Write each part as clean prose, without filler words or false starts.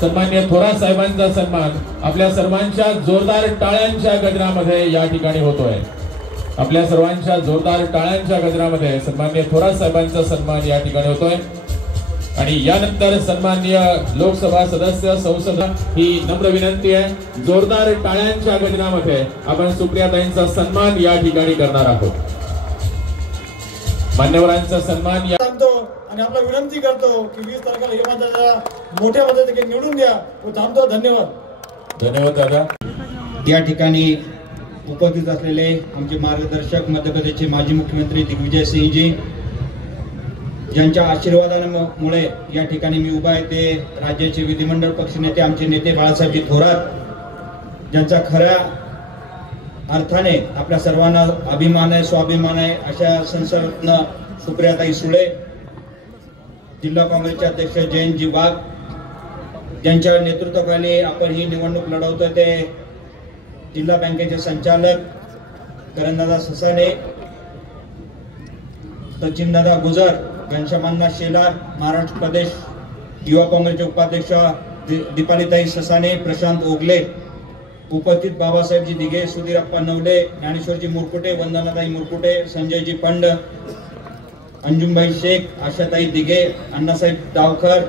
सन्माननीय थोरात साहेबांचा सन्मान आपल्या सर्वांच्या जोरदार टाळ्यांच्या गजरामध्ये या ठिकाणी होतोय। आपल्या सर्वांच्या जोरदार टाळ्यांच्या गजरामध्ये सन्माननीय थोरात साहेबांचा सन्मान या ठिकाणी होतोय आणि यानंतर सन्माननीय लोकसभा सदस्य संसद ही नम्र विनंती आहे, जोरदार टाळ्यांच्या गजरामध्ये आपण सुप्रियाताईंचा सन्मान या ठिकाणी करणार आहोत। मान्यवरांचा सन्मान सांगतो आणि आपला विनंती करतो की 20 तारखेला हे माझ्या मोठ्या पद्धतीने निवडून द्या व थांबतो। धन्यवाद। धन्यवाद दादा। या ठिकाणी उपस्थित असलेले आमचे मार्गदर्शक मध्य प्रदेशचे माजी मुख्यमंत्री दिग्विजय सिंहजी, ज्यांच्या आशीर्वादामुळे या ठिकाणी मी उभा आहे, ते राज्याचे विधिमंडळ पक्षनेते आमचे नेते बाळासाहेबजी थोरात, ज्यांचा खऱ्या अर्थाने आपल्या सर्वांना अभिमान आहे, स्वाभिमान आहे अशा संसदरत्न सुप्रियाताई सुळे, जिल्हा काँग्रेसचे अध्यक्ष जयंतजी वाघ, ज्यांच्या नेतृत्वाखाली आपण ही निवडणूक लढवतोय, ते जिल्हा बँकेचे संचालक करणदादा ससाने, सचिनदादा गुजर, घनश्यामअण्णा शेलार, महाराष्ट्र प्रदेश युवा काँग्रेसचे उपाध्यक्ष दीपालीताई ससाने, प्रशांत ओगले, उपस्थित बाबासाहेबजी दिघे, सुधीरप्पा नवले, ज्ञानेश्वरजी मुरकुटे, वंदनाताई मुरकुटे, संजयजी पंड, अंजुमभाई शेख, आशाताई दिघे, अण्णासाहेब डावकर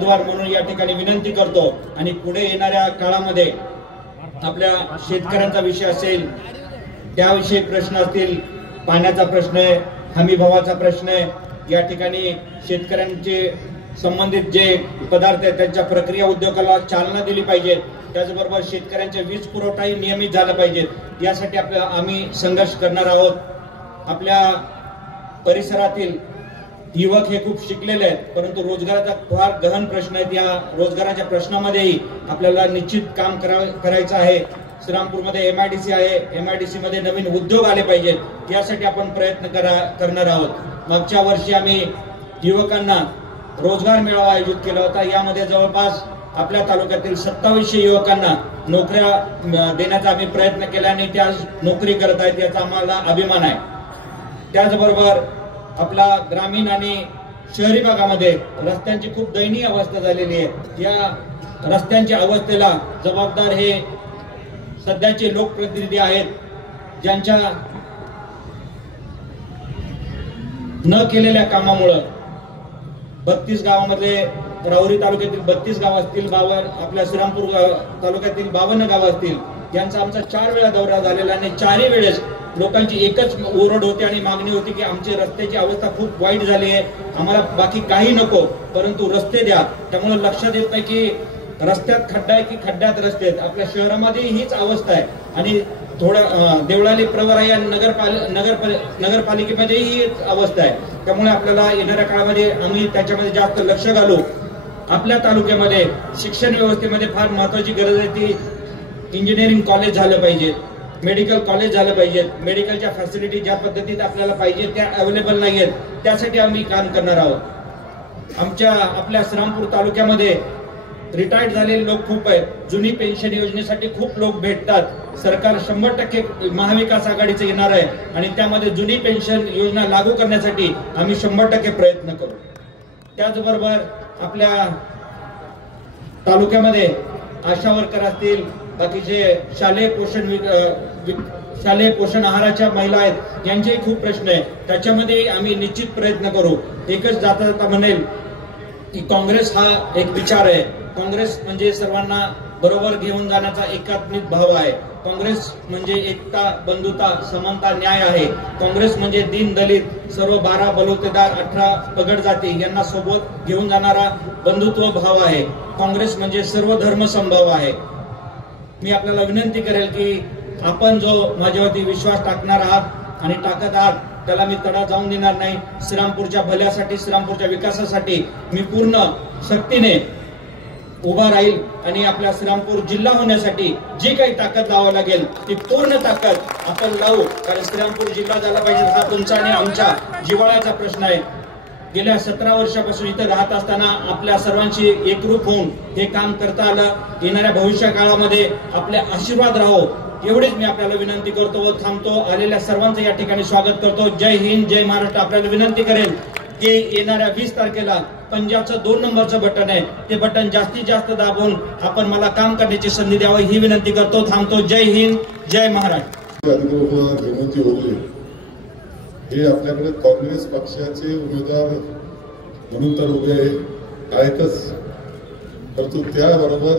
म्हणून या ठिकाणी विनंती करतो। आणि पुढे येणाऱ्या काळामध्ये आपल्या शेतकऱ्यांचा विषय असेल, त्याविषयी प्रश्न असतील, पाण्याचा प्रश्न आहे, हमी भावाचा प्रश्न आहे, या ठिकाणी शेतकऱ्यांचे संबंधित जे पदार्थ आहेत त्यांच्या प्रक्रिया उद्योगाला चालना दिली पाहिजे, त्याचबरोबर शेतकऱ्यांचे वीज पुरवठाही नियमित झाला पाहिजे, यासाठी आम्ही संघर्ष करणार आहोत। आपल्या परिसरातील युवक हे खूप शिकलेले आहेत, परंतु रोजगाराचा फार गहन प्रश्न आहे। या रोजगाराच्या प्रश्नामध्येही आपल्याला निश्चित काम करायचं आहे। श्रीरामपूरमध्ये MIDC आहे, MIDC मध्ये नवीन उद्योग आले पाहिजेत, यासाठी आपण प्रयत्न करणार आहोत। मागच्या वर्षी आम्ही युवकांना रोजगार मेळावा आयोजित केला होता, यामध्ये जवळपास आपल्या तालुक्यातील 2700 युवकांना नोकऱ्या देण्याचा आम्ही प्रयत्न केला आणि त्या नोकरी करत आहेत, याचा आम्हाला अभिमान आहे। त्याचबरोबर आपला ग्रामीण आणि शहरी भागामध्ये रस्त्यांची खूप दयनीय अवस्था झालेली आहे। या रस्त्यांच्या अवस्थेला जबाबदार हे सध्याचे लोकप्रतिनिधी आहेत, ज्यांच्या न केलेल्या कामामुळे 32 गावांमध्ये, राहुरी तालुक्यातील 32 गाव असतील, आपल्या श्रीरामपूर तालुक्यातील 52 गाव असतील, यांचा आमचा 4 वेळा दौरा झालेला आणि 4ही वेळेस लोकांची एकच ओरड होती आणि मागणी होती की आमची रस्त्याची अवस्था खूप वाईट झाली आहे, आम्हाला बाकी काही नको परंतु रस्ते द्या। त्यामुळे लक्षात येत नाही की रस्त्यात खड्डा आहे की खड्ड्यात रस्ते आहेत। आपल्या शहरामध्ये हीच अवस्था आहे आणि थोडं देवळाली प्रवरा या नगरपालिकेमध्ये हीच अवस्था आहे। त्यामुळे आपल्याला येणाऱ्या काळामध्ये आम्ही त्याच्यामध्ये जास्त लक्ष घालू। आपल्या तालुक्यामध्ये शिक्षण व्यवस्थेमध्ये फार महत्वाची गरज आहे ती इंजिनिअरिंग कॉलेज झालं पाहिजे, मेडिकल कॉलेज झालं पाहिजे। मेडिकलच्या फॅसिलिटी ज्या पद्धतीत आपल्याला पाहिजे त्या अवेलेबल नाही आहेत, त्यासाठी आम्ही काम करणार आहोत। आपल्या श्रीरामपूर तालुक्यामध्ये रिटायर्ड झालेले लोक खूप आहेत, जुनी पेन्शन योजनेसाठी खूप लोक भेटतात। सरकार 100% महाविकास आघाडीचं येणार आहे आणि त्यामध्ये जुनी पेन्शन योजना लागू करण्यासाठी आम्ही 100% प्रयत्न करू। त्याचबरोबर आपल्या तालुक्यामध्ये आशा वर्कर असतील, बाकीचे शालेय पोषण आहाराच्या महिला आहेत, यांचे खूप प्रश्न आहेत, त्याच्यामध्ये आम्ही निश्चित प्रयत्न करू। एकच जाता म्हणेल की काँग्रेस हा एक विचार आहे, काँग्रेस म्हणजे सर्वांना बरोबर घेऊन जाण्याचा एकात्मिक भाव आहे, काँग्रेस म्हणजे एकता, बंधुता, समानता, न्याय आहे, काँग्रेस म्हणजे दीन दलित सर्व 12 बलुतेदार 18 पगड जाती यांना सोबत घेऊन जाणारा बंधुत्व भाव आहे, काँग्रेस म्हणजे सर्व धर्म समभाव आहे। मी आपल्याला विनंती करेल की आपण जो माझ्यावरती विश्वास टाकणार आहात आणि टाकत आहात त्याला मी तडा जाऊन देणार नाही। श्रीरामपूरच्या भल्यासाठी, श्रीरामपूरच्या विकासासाठी मी पूर्ण शक्तीने उभा राहील आणि आपल्या श्रीरामपूर जिल्हा होण्यासाठी जी काही ताकद लावावी लागेल ती पूर्ण ताकद आपण लावू, कारण श्रीरामपूर जिल्हा झाला पाहिजे हा तुमचा आणि आमचा जिव्हाळ्याचा प्रश्न आहे। गेल्या 17 वर्षापासून इथे राहत असताना आपल्या सर्वांशी एकरूप होऊन हे काम करता आलं। येणाऱ्या भविष्य काळामध्ये आपले आशीर्वाद राहो एवढीच मी आपल्याला विनंती करतो व थांबतो। आलेल्या सर्वांचं या ठिकाणी स्वागत करतो। जय हिंद, जय महाराष्ट्र। आपल्याला विनंती करेल ते येणाऱ्या 20 तारखेला पंजाबचं 2 नंबरचं बटन आहे, ते बटन जास्तीत जास्त दाबून आपण मला काम करण्याची संधी द्यावी ही विनंती करतो. थांबतो. जय हिंद, जय महाराष्ट्र. हेमंत ओगले हे आपल्याकडे काँग्रेस पक्षाचे उमेदवार म्हणून तर उभे आहेतच, परंतु त्याबरोबर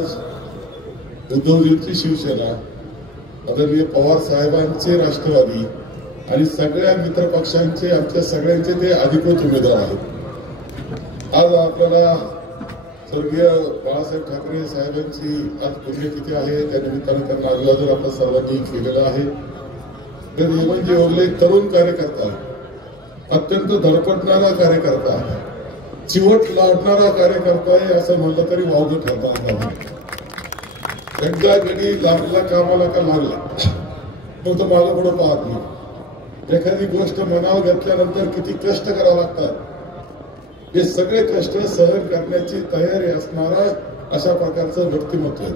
उद्धवजींची शिवसेना, आदरणीय पवार साहेबांचे राष्ट्रवादी आणि सगळ्या मित्र पक्षांचे, आमच्या सगळ्यांचे ते अधिकृत उमेदवार आहेत. आज आपल्याला स्वर्गीय बाळासाहेब ठाकरे साहेबांची आज पुण्यतिथी आहे, त्या निमित्तानं त्यांना अभिवादन आपण सर्वांनी केलेलं आहे. तर हेमंतजी ओगले तरुण कार्यकर्ता, अत्यंत धडपडणारा कार्यकर्ता, चिवट लावणारा कार्यकर्ता आहे असं म्हणलं तरी वावगं ठरणार नाही. एकदा कधी लागला कामाला का लागला तो तर मागं पुढं पाहत नाही. एखादी गोष्ट मनावर घेतल्यानंतर किती कष्ट करावं लागतात, हे सगळे कष्ट सहन करण्याची तयारी असणारा अशा प्रकारचं व्यक्तिमत्व आहे.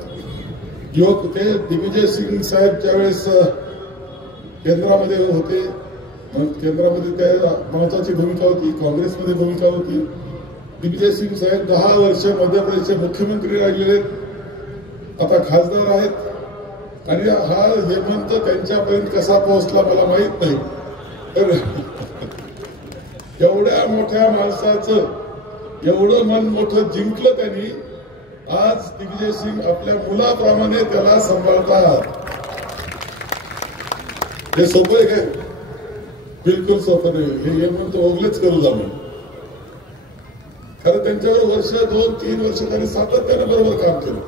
योग ते दिग्विजय सिंग साहेब ज्यावेळेस केंद्रामध्ये होते, केंद्रामध्ये त्या महत्वाची भूमिका होती, काँग्रेसमध्ये भूमिका होती. दिग्विजय सिंग साहेब 10 वर्ष मध्य प्रदेशचे मुख्यमंत्री राहिलेले, आता खासदार आहेत. आणि हा हेमंत त्यांच्यापर्यंत कसा पोहोचला मला माहित नाही. तर एवढ्या मोठ्या माणसाचं एवढं मन मोठं जिंकलं त्यांनी. आज दिग्विजय सिंग आपल्या मुलाप्रमाणे त्याला सांभाळतात. हे सोपं आहे काय? बिलकुल सोपं नाही. हे हेमंत ओगलेच करू जाऊ. खरं त्यांच्यावर वर्ष 2-3 वर्ष त्यांनी सातत्याने बरोबर काम केलं.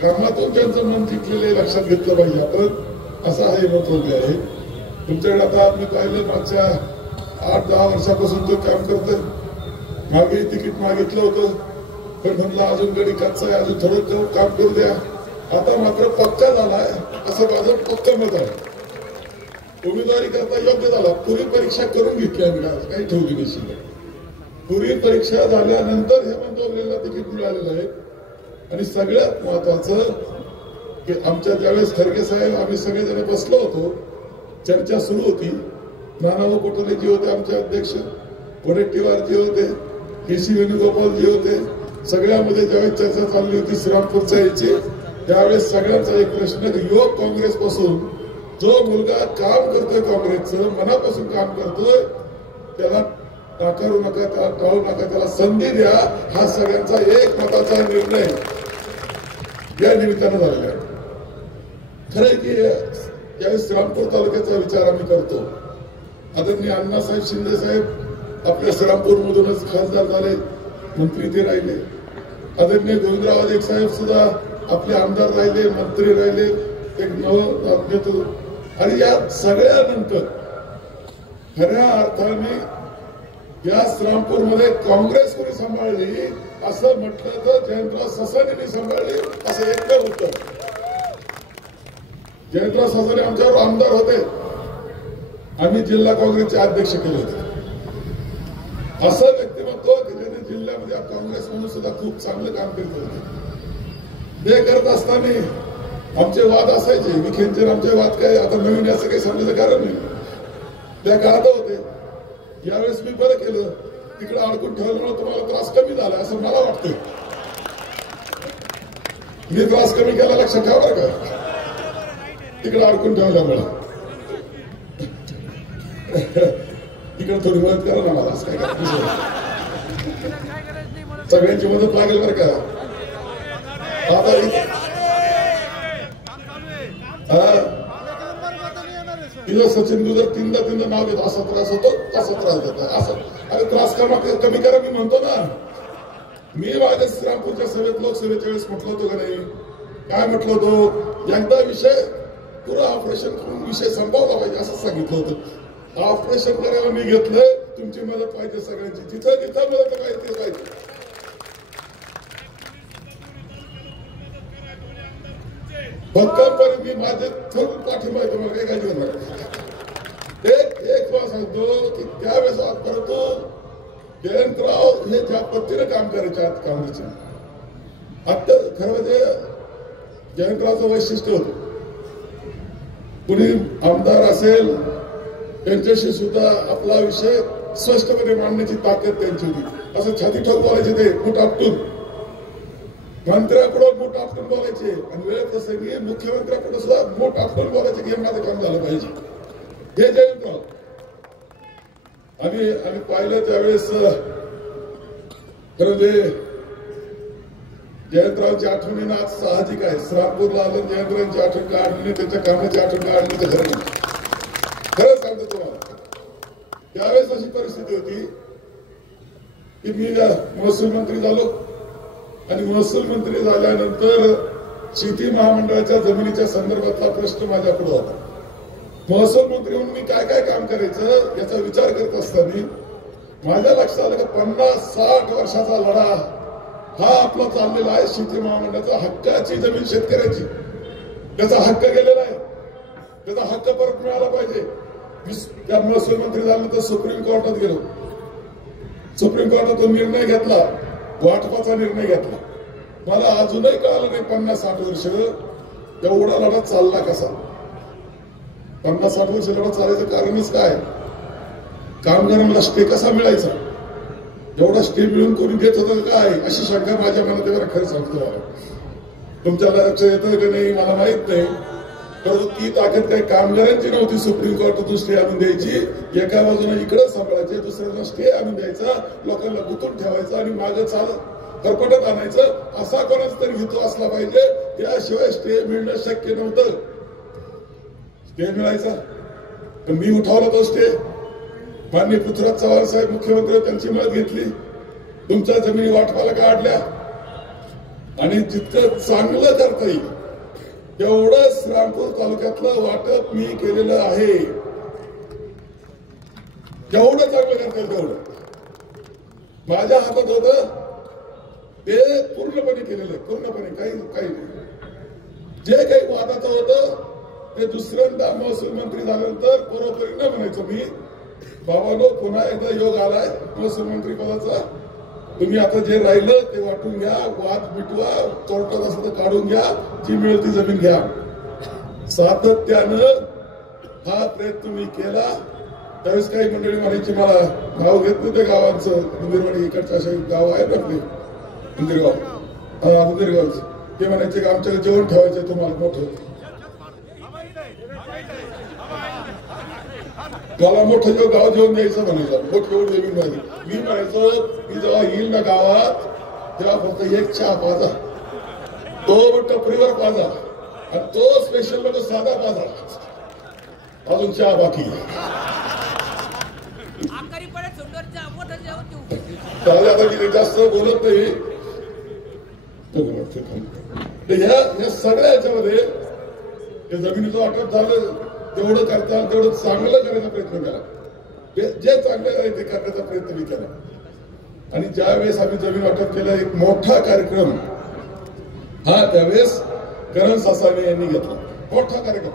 कामातून त्यांचं मन जिंकलेलं लक्षात घेतलं पाहिजे आपण. असा हा हेमंत ओगले आहे. तुमच्याकडे आता मी पाहिलं मागच्या 8-10 वर्षापासून तो काम करतोय. मागे तिकीट मागितलं होतं, पण म्हणलं अजून गडी कच्चा आहे, अजून थोडं काम करू द्या. आता मात्र पक्का झालाय असं माझं पक्क मत आहे. उमेदवारी करता योग्य झाला. पूर्वी परीक्षा करून घेतली आम्ही, काही ठेवली नाही. पूर्वी परीक्षा झाल्यानंतर हेमंत ओगलेला तिकीट मिळालेलं आहे. आणि सगळ्यात महत्वाचं की आमच्या ज्यावेळेस खरगे साहेब आम्ही सगळेजण बसलो होतो, चर्चा सुरू होती. नानाभाऊ पटोलेजी होते आमचे अध्यक्ष, वडेट्टीवारजी होते, केसी वेणुगोपालजी होते. सगळ्यामध्ये ज्यावेळेस चर्चा चालली होती श्रीरामपूरच्या याची, त्यावेळेस सगळ्यांचा एक प्रश्न की युवक काँग्रेस पासून जो मुलगा काम करतोय, काँग्रेसचं मनापासून काम करतोय, त्याला नाकारू नका, त्याला टाळू नका, त्याला संधी द्या. हा सगळ्यांचा एक मताचा निर्णय या निमित्तानं झालेला आहे. खरंय की ज्यावेळेस श्रीरामपूर तालुक्याचा विचार आम्ही करतो, आदरणीय अण्णासाहेब शिंदे साहेब आपल्या श्रीरामपूर मधूनच खासदार झाले, मंत्री ते राहिले. आदरणीय गोविंदराव आदेक साहेब सुद्धा आपले आमदार राहिले, मंत्री राहिले. एक नव. आणि या सगळ्यानंतर खऱ्या अर्थाने या श्रीरामपूरमध्ये काँग्रेस कोणी सांभाळली असं म्हटलं तर जयंतराव ससानेंनी सांभाळली असं एकमेव उत्तर. जयंतराव ससाने आमच्यावर आमदार होते, आम्ही जिल्हा काँग्रेसचे अध्यक्ष केले होते. असं व्यक्तिमत्व की ज्याने जिल्ह्यामध्ये काँग्रेस म्हणून सुद्धा खूप चांगलं काम करत होते. ते करत असताना आमचे वाद असायचे. विखेंचे आमचे वाद काय आता नवीन असं काही समजायचं कारण नाही. त्या काळात होते. यावेळेस मी बरं केलं, तिकडे अडकून ठेवल्यामुळे तुम्हाला त्रास कमी झाला असं मला वाटतंय. मी त्रास कमी केला लक्षात ठेवा बरं का, तिकडे अडकून ठेवल्यामुळे. तिकडे थोडी मदत करा ना मला. असं काय सगळ्यांची मदत लागेल बरं का. तिला सचिन दुधार तीनदा नाव घेतो. असा त्रास होतो, तसा त्रास देतो. असं अरे त्रास कमी करा मी म्हणतो ना. मी माझ्या श्रीरामपूरच्या सभेत लोकसभेच्या वेळेस म्हटलं होतो का नाही, काय म्हटलं होतो, एकदा विषय पुरा ऑपरेशन करून विषय संपवला पाहिजे असं सांगितलं होतं. ऑपरेशन करायला मी घेतलंय. तुमची मदत पाहिजे सगळ्यांची, जिथं जिथं मदत पाहिजे ते पाहिजे. भक्कमपणे मी माझे थोडं पाठिंबा आहे तुम्हाला, काही काळजी करणार. एक बात सांगतो की त्यावेळेस आजपर्यंत जयंतराव हे ज्या पद्धतीने काम करायचे आज काँग्रेसचे, आता खरं म्हणजे जयंतरावचं वैशिष्ट्य होतं. कुणी आमदार असेल त्यांच्याशी सुद्धा आपला विषय स्पष्टपणे मांडण्याची ताकद त्यांची होती. असं छाती ठोक बोलायचे ते मुठ आपटून, मंत्र्याकडून मुठ आपटून बोलायचे आणि वेळ कसं की मुख्यमंत्र्याकडून सुद्धा मुठ आपटून बोलायचे की माझं काम झालं पाहिजे. हे जयंतराव आम्ही पाहिलं त्यावेळेस खरं जयंतरावची आठवणीनं आज साहजिक आहे. श्रामपूरला आलं जयंतरावांची आठवण काढली, त्यांच्या कामाची आठवण काढली तर खरं सांगतो तुम्हाला. त्यावेळेस अशी परिस्थिती होती की मी महसूल मंत्री झालो आणि महसूल मंत्री झाल्यानंतर शेती महामंडळाच्या जमिनीच्या संदर्भातला प्रश्न माझ्याकडे होता. महसूल मंत्री म्हणून मी काय काय काम करायचं याचा विचार करत असताना माझ्या लक्षात आलं की 50-60 वर्षाचा लढा हा आपला चाललेला आहे. शेती महामंडळाचा हक्काची जमीन शेतकऱ्याची, त्याचा हक्क गेलेला आहे, त्याचा हक्क परत मिळाला पाहिजे. त्या महसूल मंत्री झाल्यानंतर सुप्रीम कोर्टात गेलो. सुप्रीम कोर्टात निर्णय घेतला, वाटपाचा निर्णय घेतला. मला अजूनही कळालं नाही 50-60 वर्ष एवढा लढा चालला कसा. 50-60 वर्ष लढा चालायचं कारणच काय, कामगारांना स्टे कसा मिळायचा, एवढा स्टे मिळून कोणी देत होतं काय, अशी शंका माझ्या मनात आहे. खरं सांगतो मला, तुमच्या लक्षात येतं की नाही मला माहित नाही, परंतु ती ताकद काही कामगारांची नव्हती. सुप्रीम कोर्टातून स्टे आणून द्यायची, एका बाजूने इकडे सांभाळायचे, दुसऱ्याला स्टे आणून द्यायचा, लोकांना गुंतून ठेवायचा आणि मागं चालत खरपटत आणायचं. असा कोणाच तरी हेतू असला पाहिजे, त्याशिवाय स्टे मिळणं शक्य नव्हतं. स्टे मिळायचा तर मी उठावला तो स्टे. माननीय पृथ्वीराज चव्हाण साहेब मुख्यमंत्री त्यांची मदत घेतली, तुमच्या जमिनी वाटपाला काढल्या आणि जितकं चांगलं करता येईल तेवढं श्रामपूर तालुक्यातलं वाटप मी केलेलं आहे. जेवढं चांगलं करता येईल तेवढं माझ्या हातात होतं ते पूर्णपणे केलेलं आहे. पूर्णपणे काही नाही. जे काही वादाचं होतं ते दुसऱ्यांदा महसूल मंत्री झाल्यानंतर बरोबरी न म्हणायचो मी, बाबांनो पुन्हा एकदा योग आलाय महसूल मंत्री पदाचा, तुम्ही आता जे राहिलं ते वाटून घ्या, वाद मिटवा, कोर्टात असं तर काढून घ्या, जी मिळेल ती जमीन घ्या. सातत्यानं हा प्रयत्न मी केला. त्यावेळेस काही मंडळी म्हणायची, मला गाव घेत नव्हते गावांचं, मंदिरवाडी इकडचं असे गाव आहे ना आपले मंदिरगाव, ते म्हणायचे की आमच्याकडे जेवण ठेवायचं तुम्हाला मोठं, मला मोठं जेव्हा गाव जेवण द्यायचं म्हणायचं, मोठी एवढी जमीन मिळाली. मी म्हणायचो की जेव्हा येईल ना गावात तेव्हा फक्त एक चहा पाजा, तो टपरीवर पाजा आणि तो स्पेशल म्हणजे साधा पाजा, अजून चहा बाकी. आता जास्त बोलत नाही. या सगळ्या याच्यामध्ये जमिनीचं वाटप झालं, तेवढं करता तेवढं चांगलं करण्याचा प्रयत्न केला. जे चांगलं आहे ते करण्याचा प्रयत्न मी केला. आणि ज्या वेळेस आम्ही जमीन वाटप केला, एक मोठा कार्यक्रम हा त्यावेळेस करण ससाणे यांनी घेतला. मोठा कार्यक्रम.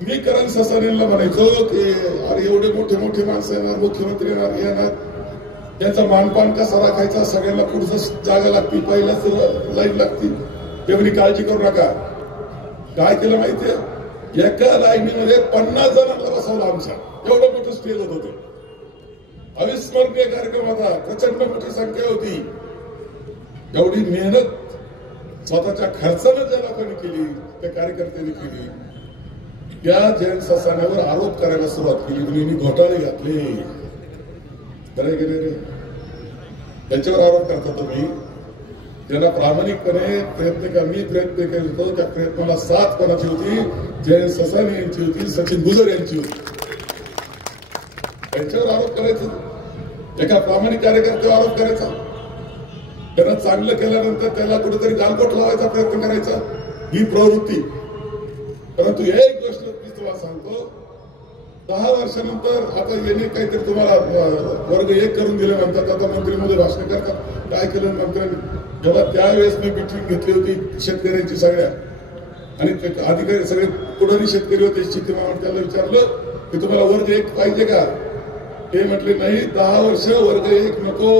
मी करण ससाणेंना म्हणायचो की अरे एवढे मोठे मोठे माणसं येणार, मुख्यमंत्री येणार, त्यांचा मानपान कसा राखायचा, सगळ्यांना पुढचं जागा लागतील, पहिला लाईन लागतील, तेवढी काळजी करू नका. काय केलं माहितीये, एका लाईनीमध्ये 50 जणांना बसवलं. आमच्या एवढं मोठं स्टेज होत होतं. अविस्मरणीय कार्यक्रम होता. प्रचंड मोठी संख्या होती. एवढी मेहनत स्वतःच्या खर्चानं ज्या लोकांनी केली, त्या कार्यकर्त्यांनी केली. त्या जयंत ससाण्यावर आरोप करायला सुरुवात केली, म्हणजे मी घोटाळे घातले, बरे गेले रे, त्यांच्यावर आरोप करता तुम्ही. ज्यांना प्रामाणिकपणे मी प्रयत्न केला होतो, त्या प्रयत्नाला साथ कोणाची होती, जयंत ससाणे यांची होती, सचिन गुजर यांची होती. त्यांच्यावर आरोप करायचा, एका प्रामाणिक कार्यकर्त्यावर आरोप करायचा, त्यांना चांगलं केल्यानंतर त्याला कुठेतरी गालबोट लावायचा प्रयत्न करायचा, ही प्रवृत्ती. परंतु एक गोष्ट मी तुम्हाला सांगतो, 10 वर्षानंतर आता येणे काहीतरी तुम्हाला वर्ग 1 करून दिले म्हणतात, आता मंत्रीमध्ये भाषण करतात. काय केलं मंत्र्यांनी? जेव्हा त्यावेळेस मी मिटिंग घेतली होती शेतकऱ्यांची सगळ्या, आणि अधिकारी सगळे पुढारी शेतकरी होते, शेती महामंडळ, त्याला विचारलं की तुम्हाला वर्ग 1 पाहिजे का? ते म्हटले नाही, 10 वर्ष वर्ग 1 नको,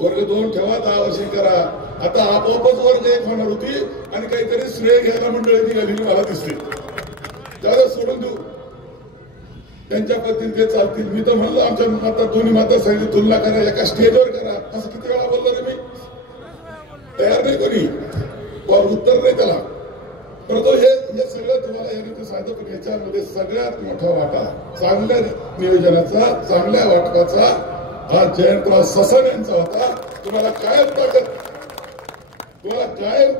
वर्ग 2 ठेवा, 10 वर्ष करा. आता आपोआपच वर्ग 1 होणार होती आणि काहीतरी श्रेय घ्यायला मंडळी निघाली मला दिसते. त्याला सोडून देऊ. त्यांच्या पद्धतीने ते चालतील. मी तर म्हणलं आमच्या दोन्ही मतदारसंघाची तुलना करा, एका स्टेजवर करा. असं किती वेळा बोललो रे मी? तयार नाही कोणी, उत्तर नाही त्याला. परंतु हे सगळं तुम्हाला याने सांगतो. पण याच्यामध्ये सगळ्यात मोठा वाटा चांगल्या नियोजनाचा, चांगल्या वाटपाचा हा जयंतराव ससाणे यांचा होता. तुम्हाला कायम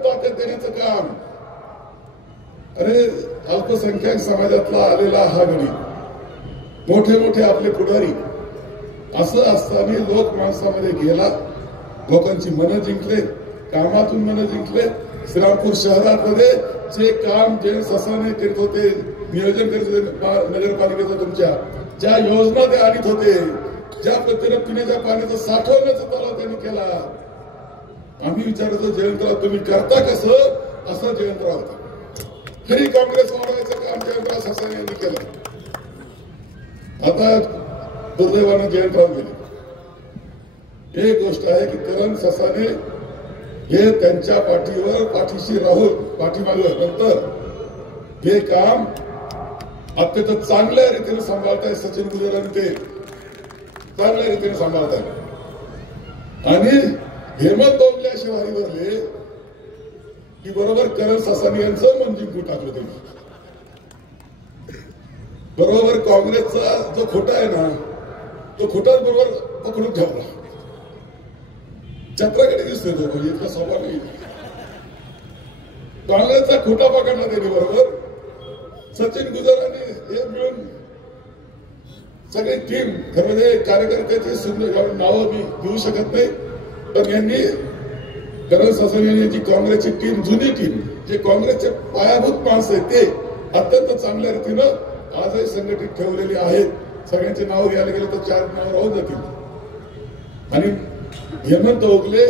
ताकद देण्याचं काम. अरे अल्पसंख्याक समाजातला आलेला हा गडी, मोठे मोठे आपले पुढारी, असं असताना लोक माणसामध्ये गेला, लोकांची मनं जिंकले, कामातून मनं जिंकले. श्रीरामपूर शहरामध्ये जे काम जयंत ससाणे करीत होते, नियोजन करीत होते नगरपालिकेचं, तुमच्या ज्या योजना ते आणत होते, ज्या पद्धतीने पिण्याच्या पाण्याचं साठवण्याचा तलाव त्यांनी केला. आम्ही विचारतो जयंतराव तुम्ही करता कसं? असं जयंतराव होता. खरी काँग्रेस वाढवायचं काम जयंतराव ससाणे यांनी केलं. आता दुर्दैवानं जयंतराव गेले. एक गोष्ट आहे की करण ससाणे हे त्यांच्या पाठीशी राहून पाठीमागे नंतर हे काम अत्यंत चांगल्या रीतीने सांभाळताय. सचिन गुजरांनी ते चांगल्या रीतीने सांभाळताय. आणि हेमंत ओगले असे वारी भरले की बरोबर करण ससाणे यांचं मन जिंकून टाकलं त्यांनी. बरोबर काँग्रेसचा जो खोटा आहे ना, तो खोटा बरोबर पकडून ठेवला. छत्राकडे दिसतोय तो, इतका स्वभाव नाही. काँग्रेसचा खोटा पकडला त्यांनी बरोबर. सचिन गुजरांनी हे मिळून सगळी टीम, खरं म्हणजे कार्यकर्त्याची सुंदर नावं मी घेऊ शकत नाही, पण यांनी करण ससाणे यांची काँग्रेसची टीम, जुनी टीम, जे काँग्रेसचे पायाभूत माणसं आहेत ते अत्यंत चांगल्या रीतीनं आजही संघटित ठेवलेली आहेत. सगळ्यांचे नाव घ्यायला गेले तर 4 नाव राहून जातील. आणि हेमंत ओगले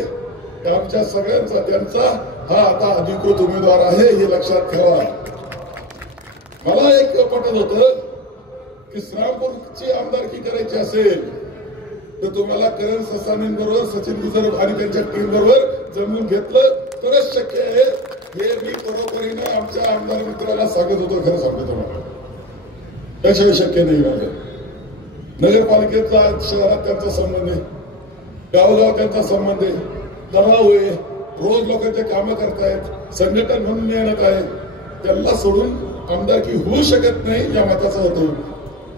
आमच्या सगळ्यांचा, त्यांचा हा आता अधिकृत उमेदवार आहे हे लक्षात ठेवा. मला एक पटत होतं की श्रीरामपूरची आमदारकी करायची असेल तर तुम्हाला करण ससाणेंबरोबर सचिन गुजर आणि त्यांच्या टीम बरोबर जमून घेतलं तरच शक्य आहे. हे मी बरोबरीनं आमच्या आमदार मित्राला सांगत होतो. खरं सांगतो तुम्हाला, त्याशिवाय शक्य नाही. माझ्या नगरपालिकेचा शहरात त्यांचा संबंध आहे, गावोगाव त्यांचा संबंध आहे, दबाव आहे, रोज लोकांचे कामं करतायत, संघटन म्हणून मेहनत आहे. त्यांना सोडून आमदारकी होऊ शकत नाही या मताचं होतं.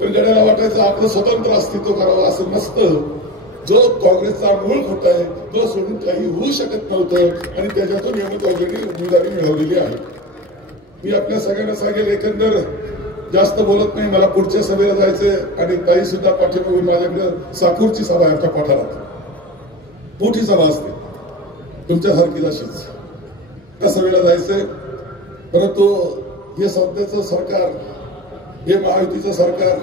पण गड्याला वाटायचं आपलं स्वतंत्र अस्तित्व करावं, असं नसतं. जो काँग्रेसचा मूळ खोटा आहे तो सोडून काही होऊ शकत नव्हतं आणि त्याच्यातून हेमंत ओगलेंनी उमेदवारी मिळवलेली आहे. मी आपल्या सगळ्यांना सांगेल, एकंदर जास्त बोलत नाही, मला पुढच्या सभेला जायचंय आणि ताई सुद्धा पाठीमागून माझ्याकडे साकूरची सभा आहे आमच्या पठारात, मोठी सभा असते तुमच्यासारखी अशीच, त्या सभेला जायचंय. परंतु हे सध्याचं सरकार, हे महायुतीचं सरकार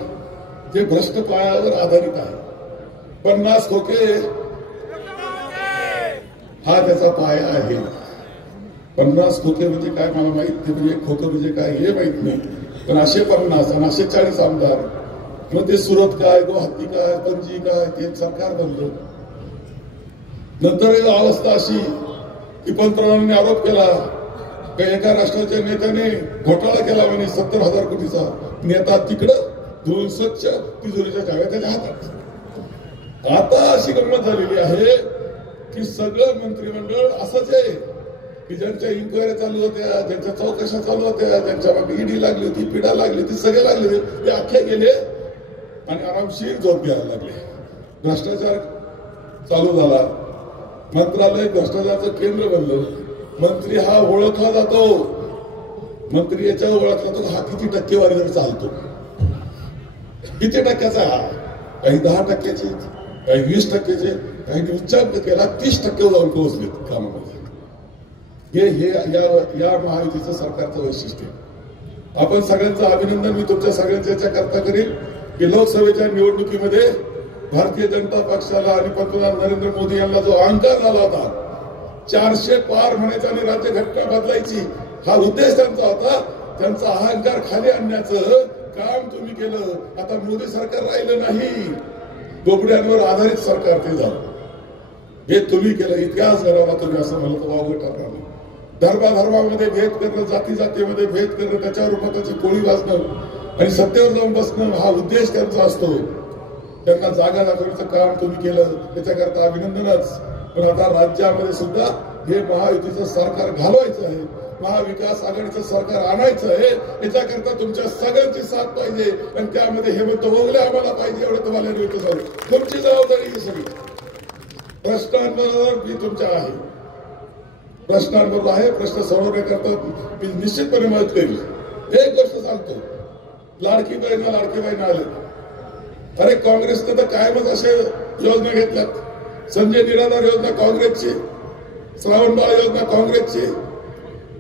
जे भ्रष्ट पायावर आधारित आहे, 50 खोके हा त्याचा पाया आहे. 50 खोके म्हणजे काय मला माहित नाही, म्हणजे खोकं म्हणजे काय हे माहित नाही, पण असे 50 आणि असे 40 आमदार, मग ते सुरत काय, गुवाहाटी काय, पणजी काय, ते सरकार बनलं. नंतर अवस्था अशी की पंतप्रधानांनी आरोप केला की एका राष्ट्राच्या नेत्याने घोटाळा केला म्हणे 70,000 कोटीचा. नेता तिकडं धुवून स्वच्छ, तिजोरीच्या चाव्या त्याच्या हातात. आता अशी गंमत झालेली आहे की सगळं मंत्रिमंडळ असंच आहे की ज्यांच्या इन्क्वायरी चालू होत्या, ज्यांच्या चौकशा चालू होत्या, ज्यांच्या मागे ईडी लागली होती, पिढा लागली होती, सगळे लागले होते, ते अख्खे गेले आणि आरामशीर झोप घ्यायला लागले. भ्रष्टाचार चालू झाला, मंत्रालय भ्रष्टाचाराचं केंद्र बनलं. मंत्री हा ओळखला जातो, मंत्री याच्यावर ओळखला जातो हा किती टक्केवारीवर चालतो, किती टक्क्याचा हा, काही 10%चे, काही 20%चे, काही उच्चांक केला 30% जाऊन पोहोचलेत कामामध्ये. हे या महायुतीचं सरकारचं वैशिष्ट्य. आपण सगळ्यांचं अभिनंदन मी तुमच्या सगळ्यांच्या याच्याकरता करील की लोकसभेच्या निवडणुकीमध्ये भारतीय जनता पक्षाला आणि पंतप्रधान नरेंद्र मोदी यांना जो अहंकार झाला होता, 400 पार म्हणायचा आणि राज्यघटना बदलायची हा उद्देश त्यांचा होता, त्यांचा अहंकार खाली आणण्याचं काम तुम्ही केलं. आता मोदी सरकार राहिलं नाही, बोबड्यांवर आधारित सरकार ते झालं. हे तुम्ही केलं, इतिहास घडवला तुम्ही, असं म्हणलं तर वावगं ठरणार नाही. धर्माधर्मामध्ये भेद करणं, जाती जातीमध्ये भेद करणं, त्याच्यावर मताची पोळी वाजणं, आणि सत्तेवर जाऊन बसणं हा उद्देश त्यांचा असतो. त्यांना जागा दाखवण्याचं काम तुम्ही केलं, त्याच्याकरता अभिनंदनच. पण आता राज्यामध्ये सुद्धा हे महायुतीचं सरकार घालवायचं आहे, महाविकास आघाडीचं सरकार आणायचं आहे. याच्याकरता तुमच्या सगळ्यांची साथ पाहिजे आणि त्यामध्ये हेमंत ओगले आम्हाला पाहिजे एवढं तुम्हाला विनंती झाली. तुमची जबाबदारी ही सगळी. प्रश्नांबरोबर मी तुमच्या आहे, प्रश्नांबरोबर आहे. प्रश्न सोडवण्याकरता मी निश्चितपणे मदत करेल. एक गोष्ट सांगतो, लाडकी बहीण आले. अरे काँग्रेसने तर कायमच असे योजना घेतल्यात. संजय निराधार योजना काँग्रेसची, श्रावणबाळ योजना काँग्रेसची,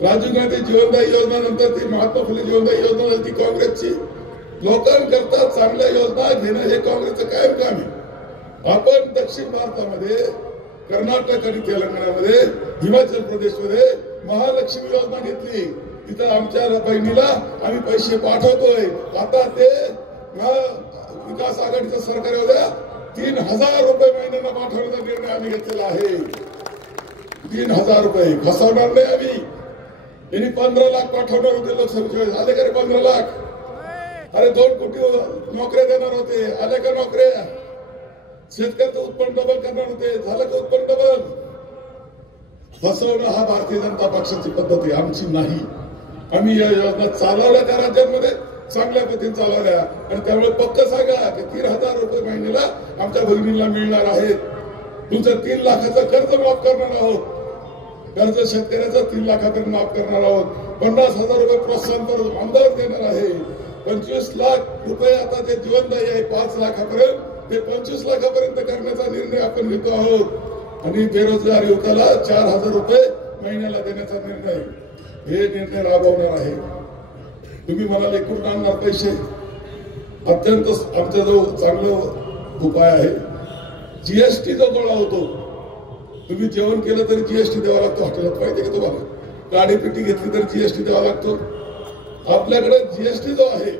राजीव गांधी जीवनदायी योजना, नंतर ती महात्मा फुले जीवनदायी योजना झाली ती काँग्रेसची. लोकांकरता चांगल्या योजना घेणं हे काँग्रेसचं कायम काम आहे. आपण दक्षिण भारतामध्ये, कर्नाटक आणि तेलंगणामध्ये, हिमाचल प्रदेशमध्ये महालक्ष्मी योजना घेतली. तिथं आमच्या बहिणीला आम्ही पैसे पाठवतोय. आता ते विकास आघाडीचं सरकार होत्या 3,000 रुपये महिन्याला पाठवण्याचा निर्णय आम्ही घेतलेला आहे. 3,000 रुपये फसवणार नाही आम्ही. यांनी 15 लाख पाठवणार होते लोकसभेच्या वेळेस, आले का रे 15 लाख? अरे 2 कोटी नोकऱ्या देणार होते, आले का नोकऱ्या? शेतकऱ्याचं उत्पन्न डबल करणार होते, झालं का उत्पन्न डबल? फसवणं हा भारतीय जनता पक्षाची पद्धत आहे, आमची नाही. आम्ही या योजना चालवल्या त्या राज्यांमध्ये, चांगल्या पद्धतीने चालवल्या. आणि त्यामुळे पक्क सांगा की 3,000 रुपये महिन्याला आमच्या बहिणींना मिळणार आहेत. तुमचं 3 लाखाचं कर्ज माफ करणार आहोत. कर्ज शेतकऱ्याचं 3 लाखापर्यंत माफ करणार आहोत. 50,000 रुपये प्रोत्साहन आमदार देणार आहे. 25 लाख रुपये आता ते जीवनदायी आहे 5 लाखापर्यंत, ते 25 लाखापर्यंत करण्याचा निर्णय आपण घेतो आहोत. आणि बेरोजगार युवकाला 4,000 रुपये महिन्याला देण्याचा निर्णय, हे निर्णय राबवणार आहे. तुम्ही मला लेखून आणणार पैसे, अत्यंत आमच्याजवळ चांगलं उपाय आहे. जीएसटी जो गोळा होतो, तुम्ही जेवण केलं तरी जीएसटी द्यावा लागतो. हॉटेलात माहिती का तुम्हाला? गाडी पेटी घेतली तरी जीएसटी द्यावा लागतो. आपल्याकडे जीएसटी जो आहे,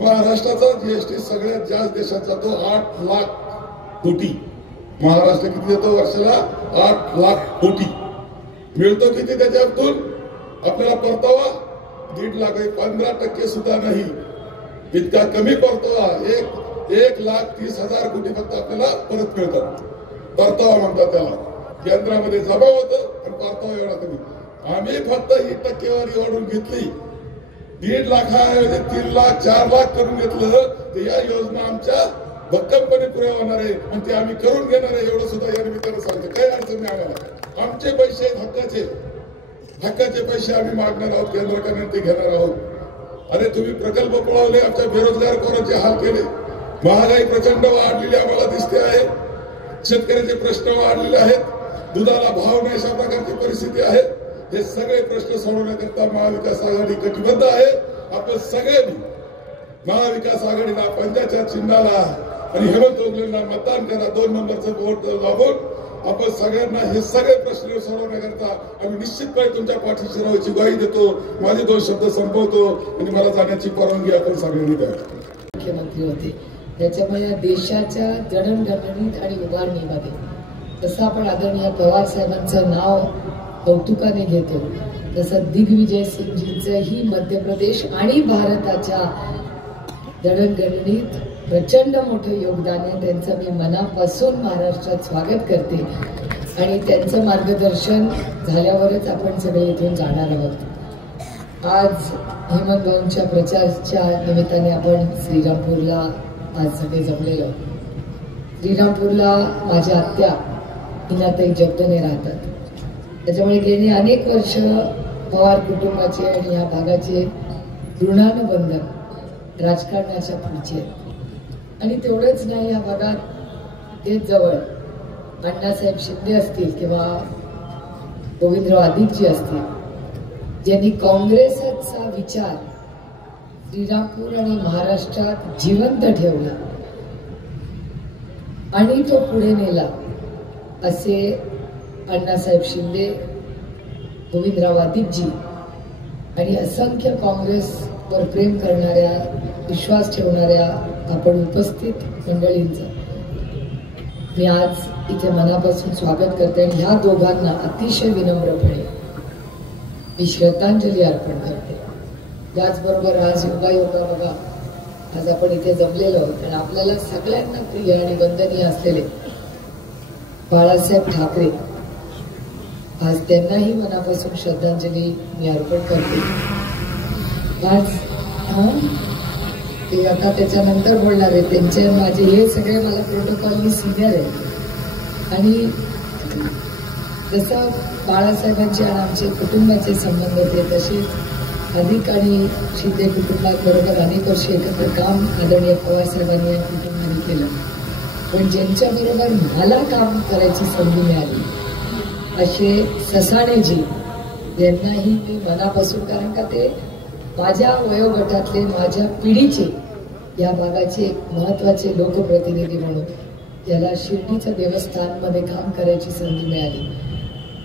महाराष्ट्राचा जीएसटी सगळ्यात जास्त देशाचा तो 8 लाख कोटी. महाराष्ट्र किती देतो वर्षाला? 8 लाख कोटी. मिळतो किती त्याच्यातून आपल्याला परतावा? 1.5 लाख, 15% सुद्धा नाही. इतका कमी परतावा, 1,30,000 कोटी फक्त आपल्याला परत मिळतात. परतावा म्हणतात त्याला. केंद्रामध्ये जमा होतं आणि परतावा एवढा कमी. आम्ही फक्त ही टक्केवारी वाढवून घेतली. 1.5 लाखाऐवजी 3 लाख 4 लाख करून घेतलं तर या योजना आमच्या भक्कमपणे पुऱ्या होणार आहे आणि ते आम्ही करून घेणार आहे. एवढं सुद्धा या निमित्तानं सांगतो. काही अडचण नाही आम्हाला. आमचे पैसे हक्काचे पैसे आम्ही मागणार आहोत, केंद्राकडे ते घेणार आहोत. अरे तुम्ही प्रकल्प पळवले, आमच्या बेरोजगार कोणाचे हाल केले. महागाई प्रचंड वाढलेली आम्हाला दिसते आहे. शेतकऱ्याचे प्रश्न वाढलेले आहेत. दुधाला भाव नाही, अशा प्रकारची परिस्थिती आहे. हे सगळे प्रश्न सोडवण्याकरता महाविकास आघाडी कटिबद्ध आहे. आपण सगळ्यांनी महाविकास आघाडीला, पंजाच्या चिन्हाला आणि हेमंत ओगलेंना मतदान करा. 2 नंबरचं वोट दाबून आपण सगळ्यांना हे सगळे प्रश्न सोडवण्याकरता आम्ही निश्चितपणे तुमच्या पाठीशी राहायची ग्वाही देतो. माझे 2 शब्द संपवतो आणि मला जाण्याची परवानगी आपण सगळ्यांनी द्या. मुख्यमंत्री होते, त्याच्यामुळे देशाच्या जडणघडणीत आणि उभारणीमध्ये जसं आपण आदरणीय पवार साहेबांचं नाव कौतुकाने घेतो, तसं दिग्विजय सिंगजींचंही मध्य प्रदेश आणि भारताच्या जडणघडणीत प्रचंड मोठं योगदान आहे. त्यांचं मी मनापासून महाराष्ट्रात स्वागत करते आणि त्यांचं मार्गदर्शन झाल्यावरच आपण सगळे इथून जाणार आहोत. आज हेमंत भाऊंच्या प्रचाराच्या निमित्ताने आपण श्रीरामपूरला आज सगळे जमलेलो. श्रीरामपूरला माझ्या आत्या हिनाताई जगदने राहतात. त्याच्यामुळे गेली अनेक वर्ष पवार कुटुंबाचे आणि या भागाचे ऋणानुबंधन राजकारणाच्या पुढचे. आणि तेवढंच नाही, या भागात ते जवळ अण्णासाहेब शिंदे असतील किंवा गोविंदराव आदित्यजी असतील, ज्यांनी काँग्रेसचा विचार श्रीरामपूर आणि महाराष्ट्रात जिवंत ठेवला आणि तो पुढे नेला, असे अण्णासाहेब शिंदे, गोविंदराव आदित्यजी आणि असंख्य काँग्रेसवर प्रेम करणाऱ्या, विश्वास ठेवणाऱ्या आपण उपस्थित मंडळींचं मी आज इथे मनापासून स्वागत करते. आणि ह्या दोघांना अतिशय विनम्रपणे मी श्रद्धांजली अर्पण करते. त्याचबरोबर आज योगायोगा बघा, आज आपण इथे जमलेलो आहोत आणि आपल्याला सगळ्यांना प्रिय आणि वंदनीय असलेले बाळासाहेब ठाकरे, आज त्यांनाही मनापासून श्रद्धांजली मी अर्पण करते. आज ते आता त्याच्यानंतर बोलणार आहे, त्यांचे माझे हे सगळे मला प्रोटोकॉलनी सिनियर आहे. आणि जसं बाळासाहेबांचे आणि आमचे कुटुंबाचे संबंध होते तसेच अधिक आणि शिंदे कुटुंबाबरोबर अनेक वर्ष एकत्र काम आदरणीय पवारसाहेबांनी या कुटुंबाने केलं. पण ज्यांच्याबरोबर मला काम करायची संधी मिळाली असे ससाणेजी यांनाही मी मनापासून, कारण का ते माझ्या वयोगटातले, माझ्या पिढीचे, या भागाचे एक महत्वाचे लोकप्रतिनिधी म्हणून त्याला शिर्डीच्या देवस्थानमध्ये काम करायची संधी मिळाली.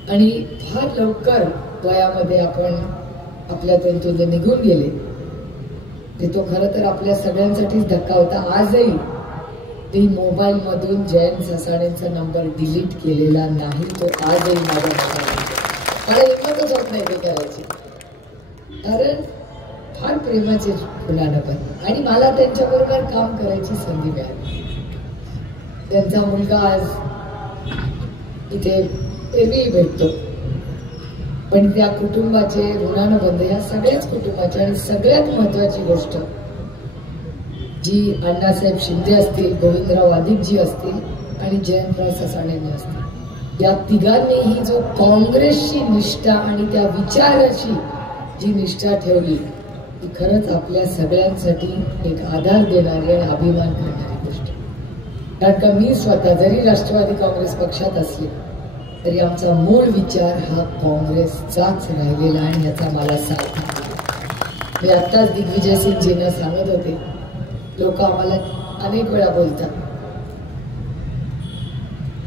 आणि फार लवकर वयामध्ये आपण आपल्यातून तुझे निघून गेले. ते तो खरं तर आपल्या सगळ्यांसाठीच धक्का होता. आजही मी मोबाईल मधून जयंत ससाणेंचा नंबर डिलीट केलेला नाही. तो आजही माझ्या मला हिंमतच होत नाही ते करायची, कारण फार प्रेमाचे फुलानं पण. आणि मला त्यांच्याबरोबर काम करायची संधी मिळाली. त्यांचा मुलगा आज इथे एरवी भेटतो, पण त्या कुटुंबाचे ऋणानं बंध, या सगळ्याच कुटुंबाचे. आणि सगळ्यात महत्वाची गोष्ट जी अण्णासाहेब शिंदे असतील, गोविंदराव अधिकजी असतील आणि जयंतराव ससाणेंनी असतील, या तिघांनीही जो काँग्रेसची निष्ठा आणि त्या विचाराची जी निष्ठा ठेवली ती खरंच आपल्या सगळ्यांसाठी एक आधार देणारी आणि अभिमान करणारी गोष्ट. कारण का मी स्वतः जरी राष्ट्रवादी काँग्रेस पक्षात असले तरी आमचा मूळ विचार हा काँग्रेसचाच राहिलेला आणि याचा मला साथ आहे. मी आत्ताच दिग्विजय सिंगजींना सांगत होते, लोक आम्हाला अनेक वेळा बोलतात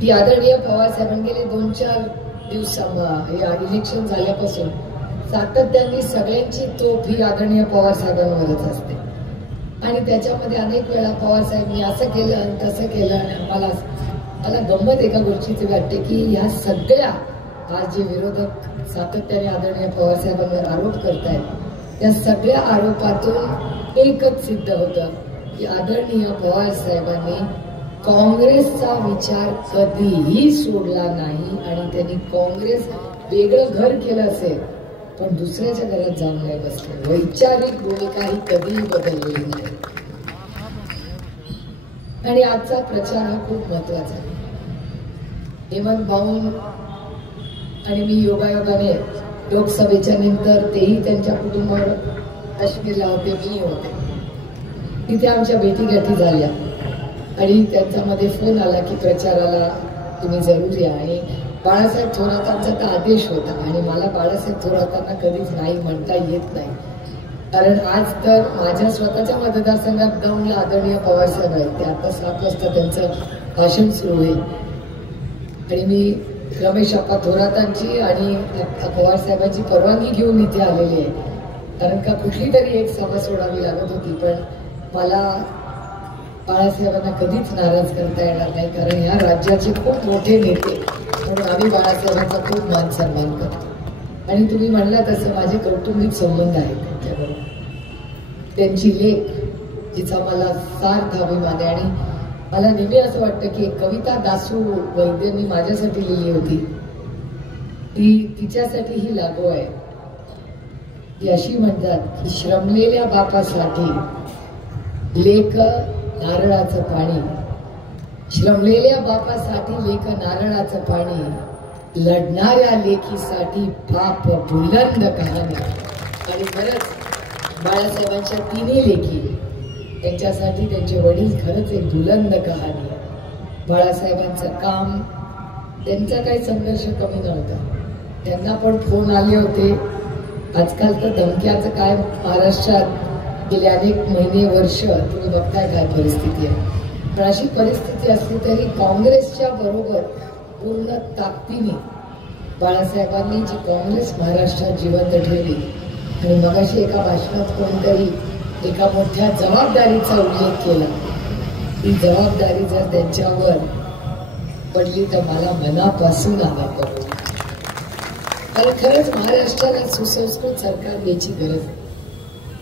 की आदरणीय पवार साहेबांनी गेले 2-4 दिवस इलेक्शन झाल्यापासून सातत्याने सगळ्यांची तोफ ही आदरणीय पवार साहेबांवरच असते. आणि त्याच्यामध्ये अनेक वेळा पवार साहेबांनी असं केलं आणि तसं केलं. आणि मला गंमत एका गोष्टीची वाटते की ह्या सगळ्या आज जे विरोधक सातत्याने आदरणीय पवार साहेबांवर आरोप करतायत त्या सगळ्या आरोपातून एकच सिद्ध होतं की आदरणीय पवार साहेबांनी काँग्रेसचा विचार कधीही सोडला नाही. आणि त्यांनी काँग्रेस वेगळं घर केलं असेल पण दुसऱ्याच्या घरात जाऊन नाही बसले. वैचारिक भूमिका ही कधीही बदललेली नाही. आणि आजचा प्रचार हा खूप महत्वाचा आहे. हेमंत भाऊ आणि मी योगायोगाने लोकसभेच्या नंतर तेही त्यांच्या कुटुंबावर काश्मीरला होते, मी होते. तिथे आमच्या भेटीगाठी झाल्या आणि त्यांच्यामध्ये फोन आला की प्रचाराला तुम्ही जरूर या. आणि बाळासाहेब थोरातांचा तर आदेश होता आणि मला बाळासाहेब थोरातांना कधीच नाही म्हणता येत नाही. कारण आज तर माझ्या स्वतःच्या मतदारसंघात दौंडला आदरणीय पवारसाहेब आहेत. ते आता 7 वाजता त्यांचं भाषण सुरू होईल. आणि मी रमेश अप्पा थोरातांची आणि पवारसाहेबांची परवानगी घेऊन इथे आलेली आहे. कारण का कुठली तरी एक सभा सोडावी लागत होती. पण मला बाळासाहेबांना कधीच नाराज करता येणार नाही, कारण ह्या राज्याचे खूप मोठे नेते म्हणून आम्ही बाळासाहेबांचा खूप मान सन्मान करतो. आणि तुम्ही म्हणला तसं माझे कौटुंबिक संबंध आहेत त्यांच्याबरोबर. त्यांची लेख जिचा मला सार्थ अभिमान आहे. आणि मला नेहमी असं वाटतं की एक कविता दासू वैद्यांनी माझ्यासाठी लिहिली होती, ती तिच्यासाठी ही लागू आहे. ती अशी म्हणतात की श्रमलेल्या बापासाठी लेक नारळाचं पाणी, श्रमलेल्या बापासाठी लेक नारळाचं पाणी, लढणाऱ्या लेकीसाठी बाप बुलंद कहाणी. आणि खरंच बाळासाहेबांच्या 3 लेकी, त्यांच्यासाठी त्यांचे वडील खरंच एक बुलंद कहाणी. बाळासाहेबांचं काम, त्यांचा काही संघर्ष कमी नव्हता. त्यांना पण फोन आले होते. आजकाल तर धमक्याचं काय महाराष्ट्रात गेले अनेक महिने वर्ष तुम्ही बघताय काय परिस्थिती आहे. पण अशी परिस्थिती असली तरी काँग्रेसच्या बरोबर पूर्ण ताकदीने बाळासाहेबांनी जी काँग्रेस महाराष्ट्रात जिवंत ठेवली. आणि मगाशी एका भाषणात कोणीतरी एका मोठ्या जबाबदारीचा उल्लेख केला. ही जबाबदारी जर त्यांच्यावर पडली तर मला मनापासून आभार करतो. कारण खरंच महाराष्ट्राला सुसंस्कृत सरकार द्यायची गरज आहे.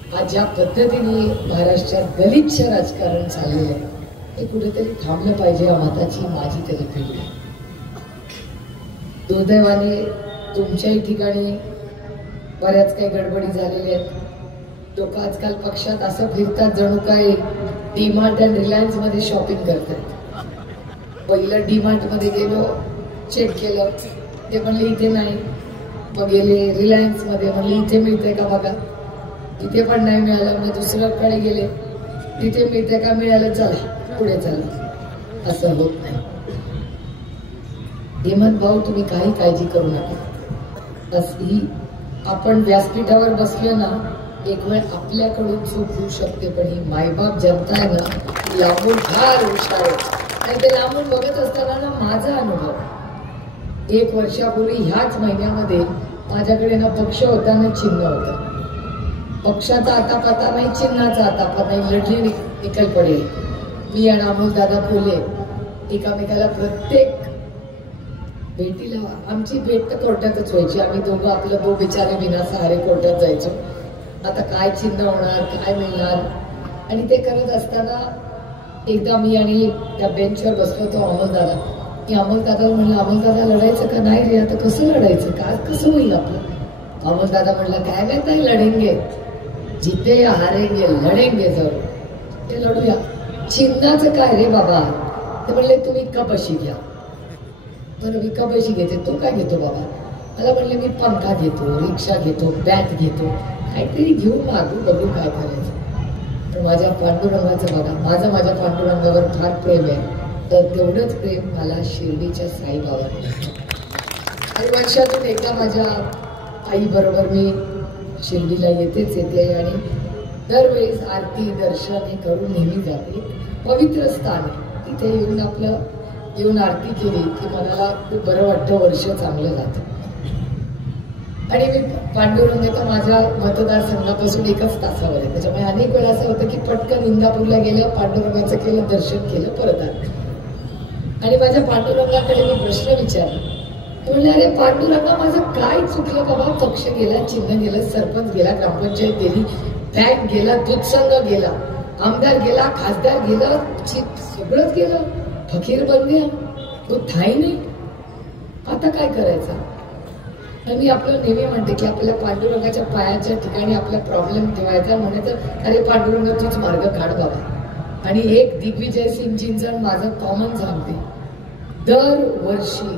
आज ज्या पद्धतीने महाराष्ट्रात गलिच्छ राजकारण चाललेलं आहे हे कुठेतरी थांबलं पाहिजे या मताची माझी तरी पिढी. दुर्दैवाने तुमच्याही ठिकाणी बऱ्याच काही गडबडी झालेल्या आहेत. लोक आजकाल पक्षात असं फिरतात जणू काय डीमार्ट आणि रिलायन्स मध्ये शॉपिंग करतात. पहिलं डीमार्ट मध्ये गेलो, चेक केलं, ते म्हणले इथे नाही. मग गेले रिलायन्स मध्ये, म्हणले इथे मिळतंय का बघा, तिथे पण नाही मिळालं. मग दुसऱ्याकडे गेले, तिथे मिळतंय का, मिळालं, चला पुढे चला. असं होत नाही. हेमंत भाऊ तुम्ही काही काळजी करू नका. ही आपण व्यासपीठावर बसलो ना, एक वेळ आपल्याकडून चूक होऊ शकते, पण ही मायबाप जनता आहे ना, लांबून फार हुशार आहे. आणि ते लांबून बघत असताना ना माझा अनुभव, 1 वर्षापूर्वी ह्याच महिन्यामध्ये माझ्याकडे ना पक्ष होता ना चिन्ह होतं. पक्षाचा आता पता नाही, चिन्हाचा आता पता नाही, लढली निकाल पडेल. मी आणि अमोलदादा फुले एकामेकाला प्रत्येक भेटीला, आमची भेट तर कोर्टातच व्हायची. आम्ही दोघं आपलं दो बिचारे विनासहारे कोर्टात जायचो. आता काय चिन्ह होणार, काय मिळणार, आणि ते करत असताना एकदा मी आणि त्या बेंचवर बसलो होतो अमोलदादा. मी अमोलदादाला म्हणलं, अमोलदादा लढायचं का नाही रे, आता कसं लढायचं, काय कसं होईल आपलं. अमोलदादा म्हणलं, काय माहित नाही, लढेंगे, जिथे हारेंगे लढेंगे, जरूर ते लढूया. चिन्हाचं काय रे बाबा. ते म्हणले तुम्ही कपाशी घ्या. बरं मी कपाशी घेते, तू काय घेतो बाबा. मला म्हणले मी पंखा घेतो, रिक्षा घेतो, बॅट घेतो, काहीतरी घेऊन मागू, बघू काय करायचं. पण माझ्या पांडुरंगाचं बघा, माझ्या पांडुरंगावर फार प्रेम आहे. तर तेवढंच प्रेम मला शिर्डीच्या साईबाबावर. आणि वर्षातून एकदा माझ्या आईबरोबर मी शिर्डीला येतेच येते आणि दरवेळेस आरती दर्शन हे करून नेहमी जाते. पवित्र स्थान आहे, तिथे येऊन आरती केली की मनाला खूप बरं वाटतं, वर्ष चांगलं जातं. आणि मी पांडुरंग तर माझ्या मतदारसंघापासून 1च तासावर आहे. त्याच्यामुळे अनेक वेळा असं होतं की पटकन इंदापूरला गेलं, पांडुरंगाचं केलं, दर्शन केलं, परत आलं. आणि माझ्या पांडुरंगाकडे मी प्रश्न विचारला. म्हणले अरे पांडुरंगा माझं काय चुकलं बाबा. पक्ष गेला, चिन्ह गेलं, सरपंच गेला, ग्रामपंचायत गेली, बँक गेला, दूध संघ गेला, आमदार गेला, खासदार गेला, सगळंच गेलं, फकीर बन गया, तो थाई नाही. आता काय करायचं. आणि मी आपलं नेहमी म्हणते की आपल्या पांडुरंगाच्या पायाच्या ठिकाणी आपला प्रॉब्लेम ठेवायचा. म्हणायचं अरे पांडुरंग तूच मार्ग काढ बाबा. आणि एक दिग्विजय सिंगजींचं माझं कॉमन सांगते, दरवर्षी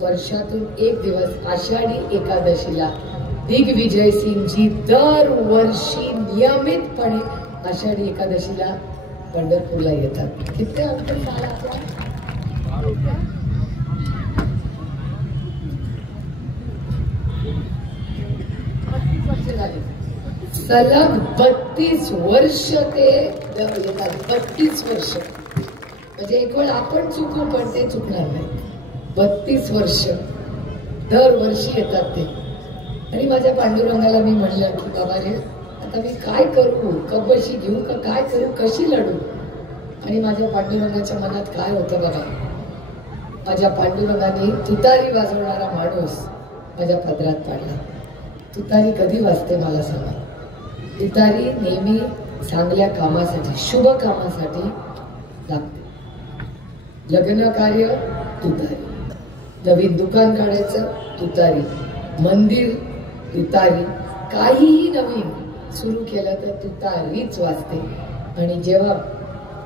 वर्षातून एक दिवस आषाढी एकादशीला दिग्विजय सिंगजी दरवर्षी नियमितपणे आषाढी एकादशीला पंढरपूरला येतात. किती अंतर झाला सलग 32 वर्ष ते येतात. 32 वर्ष म्हणजे एक वेळ आपण चुकू पण ते चुकणार नाही. 32 वर्ष दरवर्षी येतात ते. आणि माझ्या पांडुरंगाला मी म्हणलं की बाबा रे आता मी काय करू, कबशी घेऊ का काय करू, कशी लढू. आणि माझ्या पांडुरंगाच्या मनात काय होतं बघा. माझ्या पांडुरंगाने तुतारी वाजवणारा माणूस माझ्या पदरात पाडला. तुतारी कधी वाजते मला सांगा. तुतारी नेहमी चांगल्या कामासाठी, शुभ कामासाठी लागते. लग्न कार्य तुतारी, नवीन दुकान काढायचं तुतारी, मंदिर तुतारी, काहीही नवीन सुरू केलं तर तुतारीच वाजते. आणि जेव्हा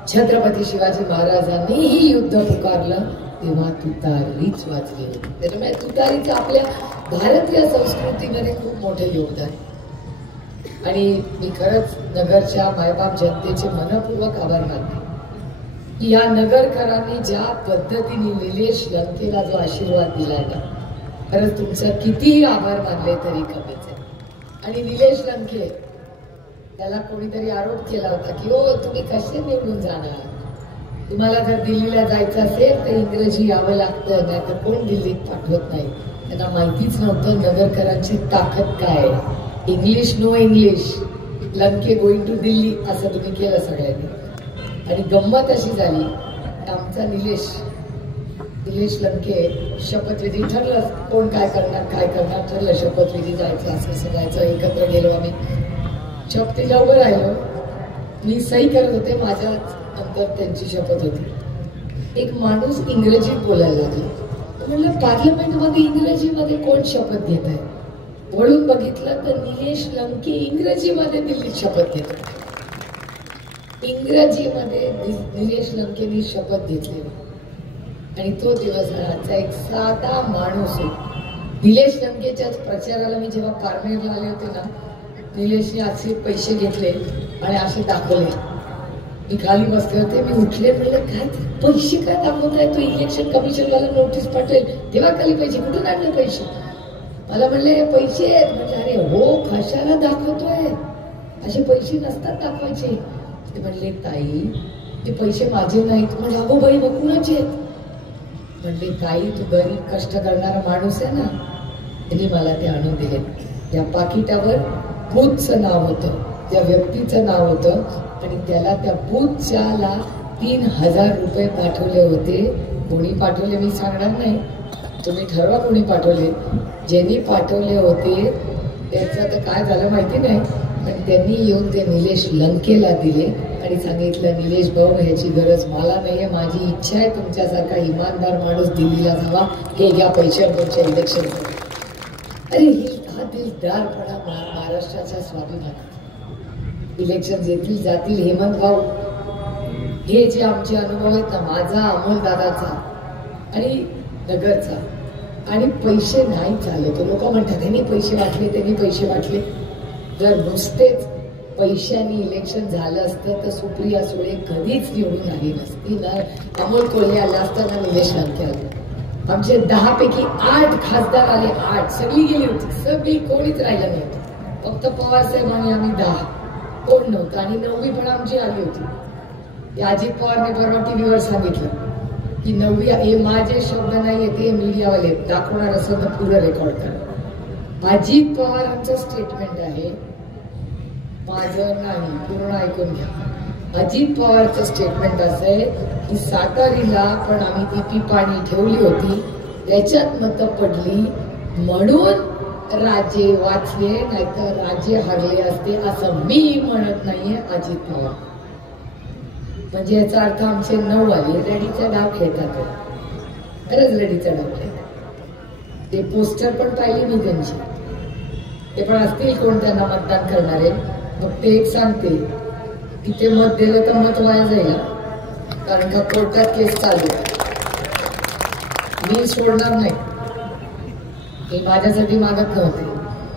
छत्रपती शिवाजी महाराजांनीही युद्ध पुकारलं तेव्हा तुतारीच वाजली. त्याच्यामुळे तुतारीचं आपल्या भारतीय संस्कृतीमध्ये खूप मोठं योगदान आहे. आणि मी खरंच नगरच्या मायबाप जनतेचे मनपूर्वक आभार मानते की या नगरकरांनी ज्या पद्धतीने निलेश लंकेला जो आशीर्वाद दिलाय ना, खरंच तुमचं कितीही आभार मानले तरी कमीच आहे. आणि निलेश लंके त्याला कोणीतरी आरोप केला होता की हो तुम्ही कसे निवडून जाणार, तुम्हाला जर दिल्लीला जायचं असेल तर इंग्रजी यावं लागतं, नाही तर कोण दिल्लीत पाठवत नाही. त्यांना माहितीच नव्हतं नगरकरांची ताकद काय. English no English, Lanke going to Delhi असं तुम्ही केलं सगळ्यांनी. आणि गंमत अशी झाली आमचा निलेश लंके शपथविधी ठरलं, कोण काय करणार ठरलं. शपथविधी जायचं, असं जायचं, एकत्र गेलो आम्ही. शपथीला उभं राहिलो. मी सही करत होते, माझ्या नंतर त्यांची शपथ होती. एक माणूस इंग्रजीत बोलायला लागला. म्हणलं पार्लमेंटमध्ये इंग्रजीमध्ये कोण शपथ घेत आहे? वळून बघितलं तर निलेश लंके इंग्रजीमध्ये दिल्लीत शपथ घेत आहे. इंग्रजीमध्ये निलेश लंकेनी शपथ घेतली आणि तो दिवस आजचा एक साधा माणूस होता. निलेश लंकेच्याच प्रचाराला मी जेव्हा पारनेरला आले होते ना, निलेशने असे पैसे घेतले आणि असे दाखवले. मी खाली बसले होते, मी उठले, म्हणलं काय पैसे काय दाखवताय? तो इलेक्शन कमिशनवाला नोटीस पाठवेल तेव्हा खाली पैसे कुठून आणले पैसे? मला म्हणले पैसे आहेत. म्हणजे अरे हो, कशाला दाखवतोय? असे पैसे नसतात दाखवायचे. ते म्हणले ताई ते पैसे माझे नाहीत. म्हणजे अगो बाई मग कुणाचे आहेत? म्हणले ताई तू गरीब कष्ट करणारा माणूस आहे ना. त्यांनी मला ते आणून दिले. त्या पाकिटावर बूथचं नाव होतं, त्या व्यक्तीचं नाव होतं आणि त्याला त्या बूथच्याला 3000 रुपये पाठवले होते. कोणी पाठवले मी सांगणार नाही, तुम्ही ठरवा कोणी पाठवले. ज्यांनी पाठवले होते त्याचं तर काय झालं माहिती नाही, पण त्यांनी येऊन ते निलेश लंकेला दिले आणि सांगितलं निलेश भाऊ ह्याची गरज मला नाहीये, माझी इच्छा आहे तुमच्यासारखा इमानदार माणूस दिल्लीला जावा, हे घ्या पैसे तुमच्या इलेक्शन. अरे हा दिलदारपणा महाराष्ट्राच्या स्वाभिमानात. इलेक्शन येतील जातील, हेमंत भाऊ हे जे आमचे अनुभव आहेत ना, माझा, अमोल दादाचा आणि नगरचा, आणि पैसे नाही चालले. तो लोक म्हणतात त्यांनी पैसे वाटले, त्यांनी पैसे वाटले. जर नुसतेच पैशांनी इलेक्शन झालं असतं तर सुप्रिया सुळे कधीच निवडून आली नसती ना. अमोल कोल्हे आला असताना निलेश लंके आले. आमचे 10 पैकी 8 खासदार आले. 8 सगळी गेली होती, सगळी कोणीच राहिलं नव्हतं. फक्त पवार साहेब आणि आम्ही 10, कोण नव्हतं. आणि 9वी पण आमची आली होती. अजित पवारने परवा टीव्हीवर सांगितलं की 9वी, हे माझे शब्द नाही, ते मीडियावाले दाखवणार असं तर पुरं रेकॉर्ड करा. अजित पवारांचं स्टेटमेंट आहे, माझं नाही, पूर्ण ऐकून घ्या. अजित पवारचं स्टेटमेंट असं आहे की सातारीला पण आम्ही ती पाणी ठेवली होती, त्याच्यात मतं पडली म्हणून राजे वाचले, नाहीतर राजे हरले असते असं मी म्हणत नाहीये अजित पवार. म्हणजे याचा अर्थ आमचे 9 आले रेडीचा डाव खेळतात. खरंच रेडीचा डाव खेळतात. ते पोस्टर पण पाहिली मी त्यांची, ते पण असतील कोण त्यांना मतदान करणारे. मग ते एक सांगते की ते मत दिलं तर मत वाया जाईल, कारण का कोर्टात केस चालू. मी सोडणार नाही, हे माझ्यासाठी मागत नव्हते.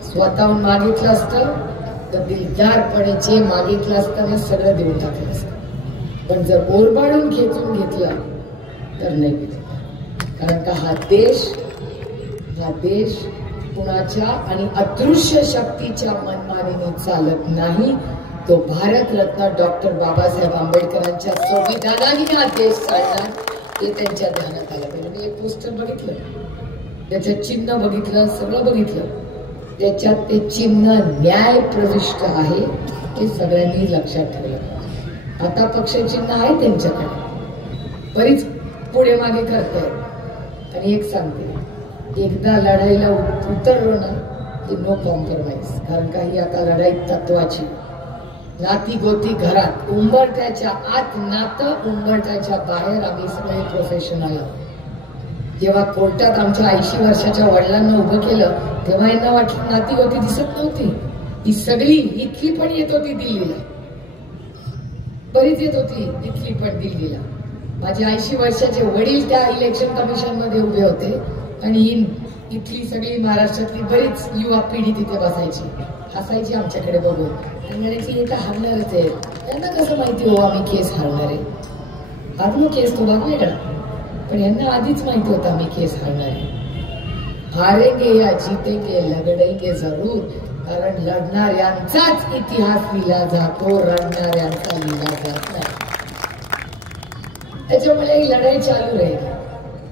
स्वतःहून मागितलं असतं तर दिलदारपणे जे मागितलं असतं ना सगळं देऊन टाकलं असतं. पण जर ओरबाडून खेचून घेतला तर नाही, कारण का हा देश कुणाच्या आणि अदृश्य शक्तीच्या मनमानीने चालत नाही. तो भारतरत्न डॉक्टर बाबासाहेब आंबेडकरांच्या संविधानाने हा देश चालणार, ते त्यांच्या ध्यानात आलं पाहिजे. मी एक पोस्टर बघितलं, त्याचं चिन्ह बघितलं, सगळं बघितलं, त्याच्यात ते चिन्ह न्याय प्रविष्ट आहे, हे सगळ्यांनी लक्षात ठेवलं. आता पक्षचिन्ह आहे त्यांच्याकडे, बरीच पुढे मागे करतायत. आणि एक सांगते, एकदा लढाईला उतरलो ना की नो कॉम्प्रोमाइज, कारण काही आता लढाई तत्वाची. नाती गोती घरात, उंबरठ्याच्या आत नातं, उंबरठ्याच्या बाहेर आम्ही सगळे प्रोफेशनल. जेव्हा कोर्टात आमच्या 80 वर्षाच्या वडिलांना उभं केलं तेव्हा यांना वाटलं नाती गोती दिसत नव्हती. ही सगळी इथली पण येत होती दिल्लीला, बरीच येत होती इथली पण दिल्लीला. माझे 80 वर्षाचे वडील त्या इलेक्शन कमिशन मध्ये उभे होते आणि इथली सगळी महाराष्ट्रातली बरीच युवा पिढी तिथे बसायची, हसायची आमच्याकडे बघून आणि म्हणायची हे तर हारणारच आहे. त्यांना कसं माहिती हो आम्ही केस हारणार आहे? हारलो केस तो भाग वेगळा, पण यांना आधीच माहिती होतं आम्ही केस हारणार आहे. हारेंगे या जीतेंगे लढेंगे जरूर, कारण लढणाऱ्यांचाच इतिहास लिहिला जातो, रडणाऱ्यांचा लिहिला जात नाही. त्याच्यामुळे ही लढाई चालू राहील.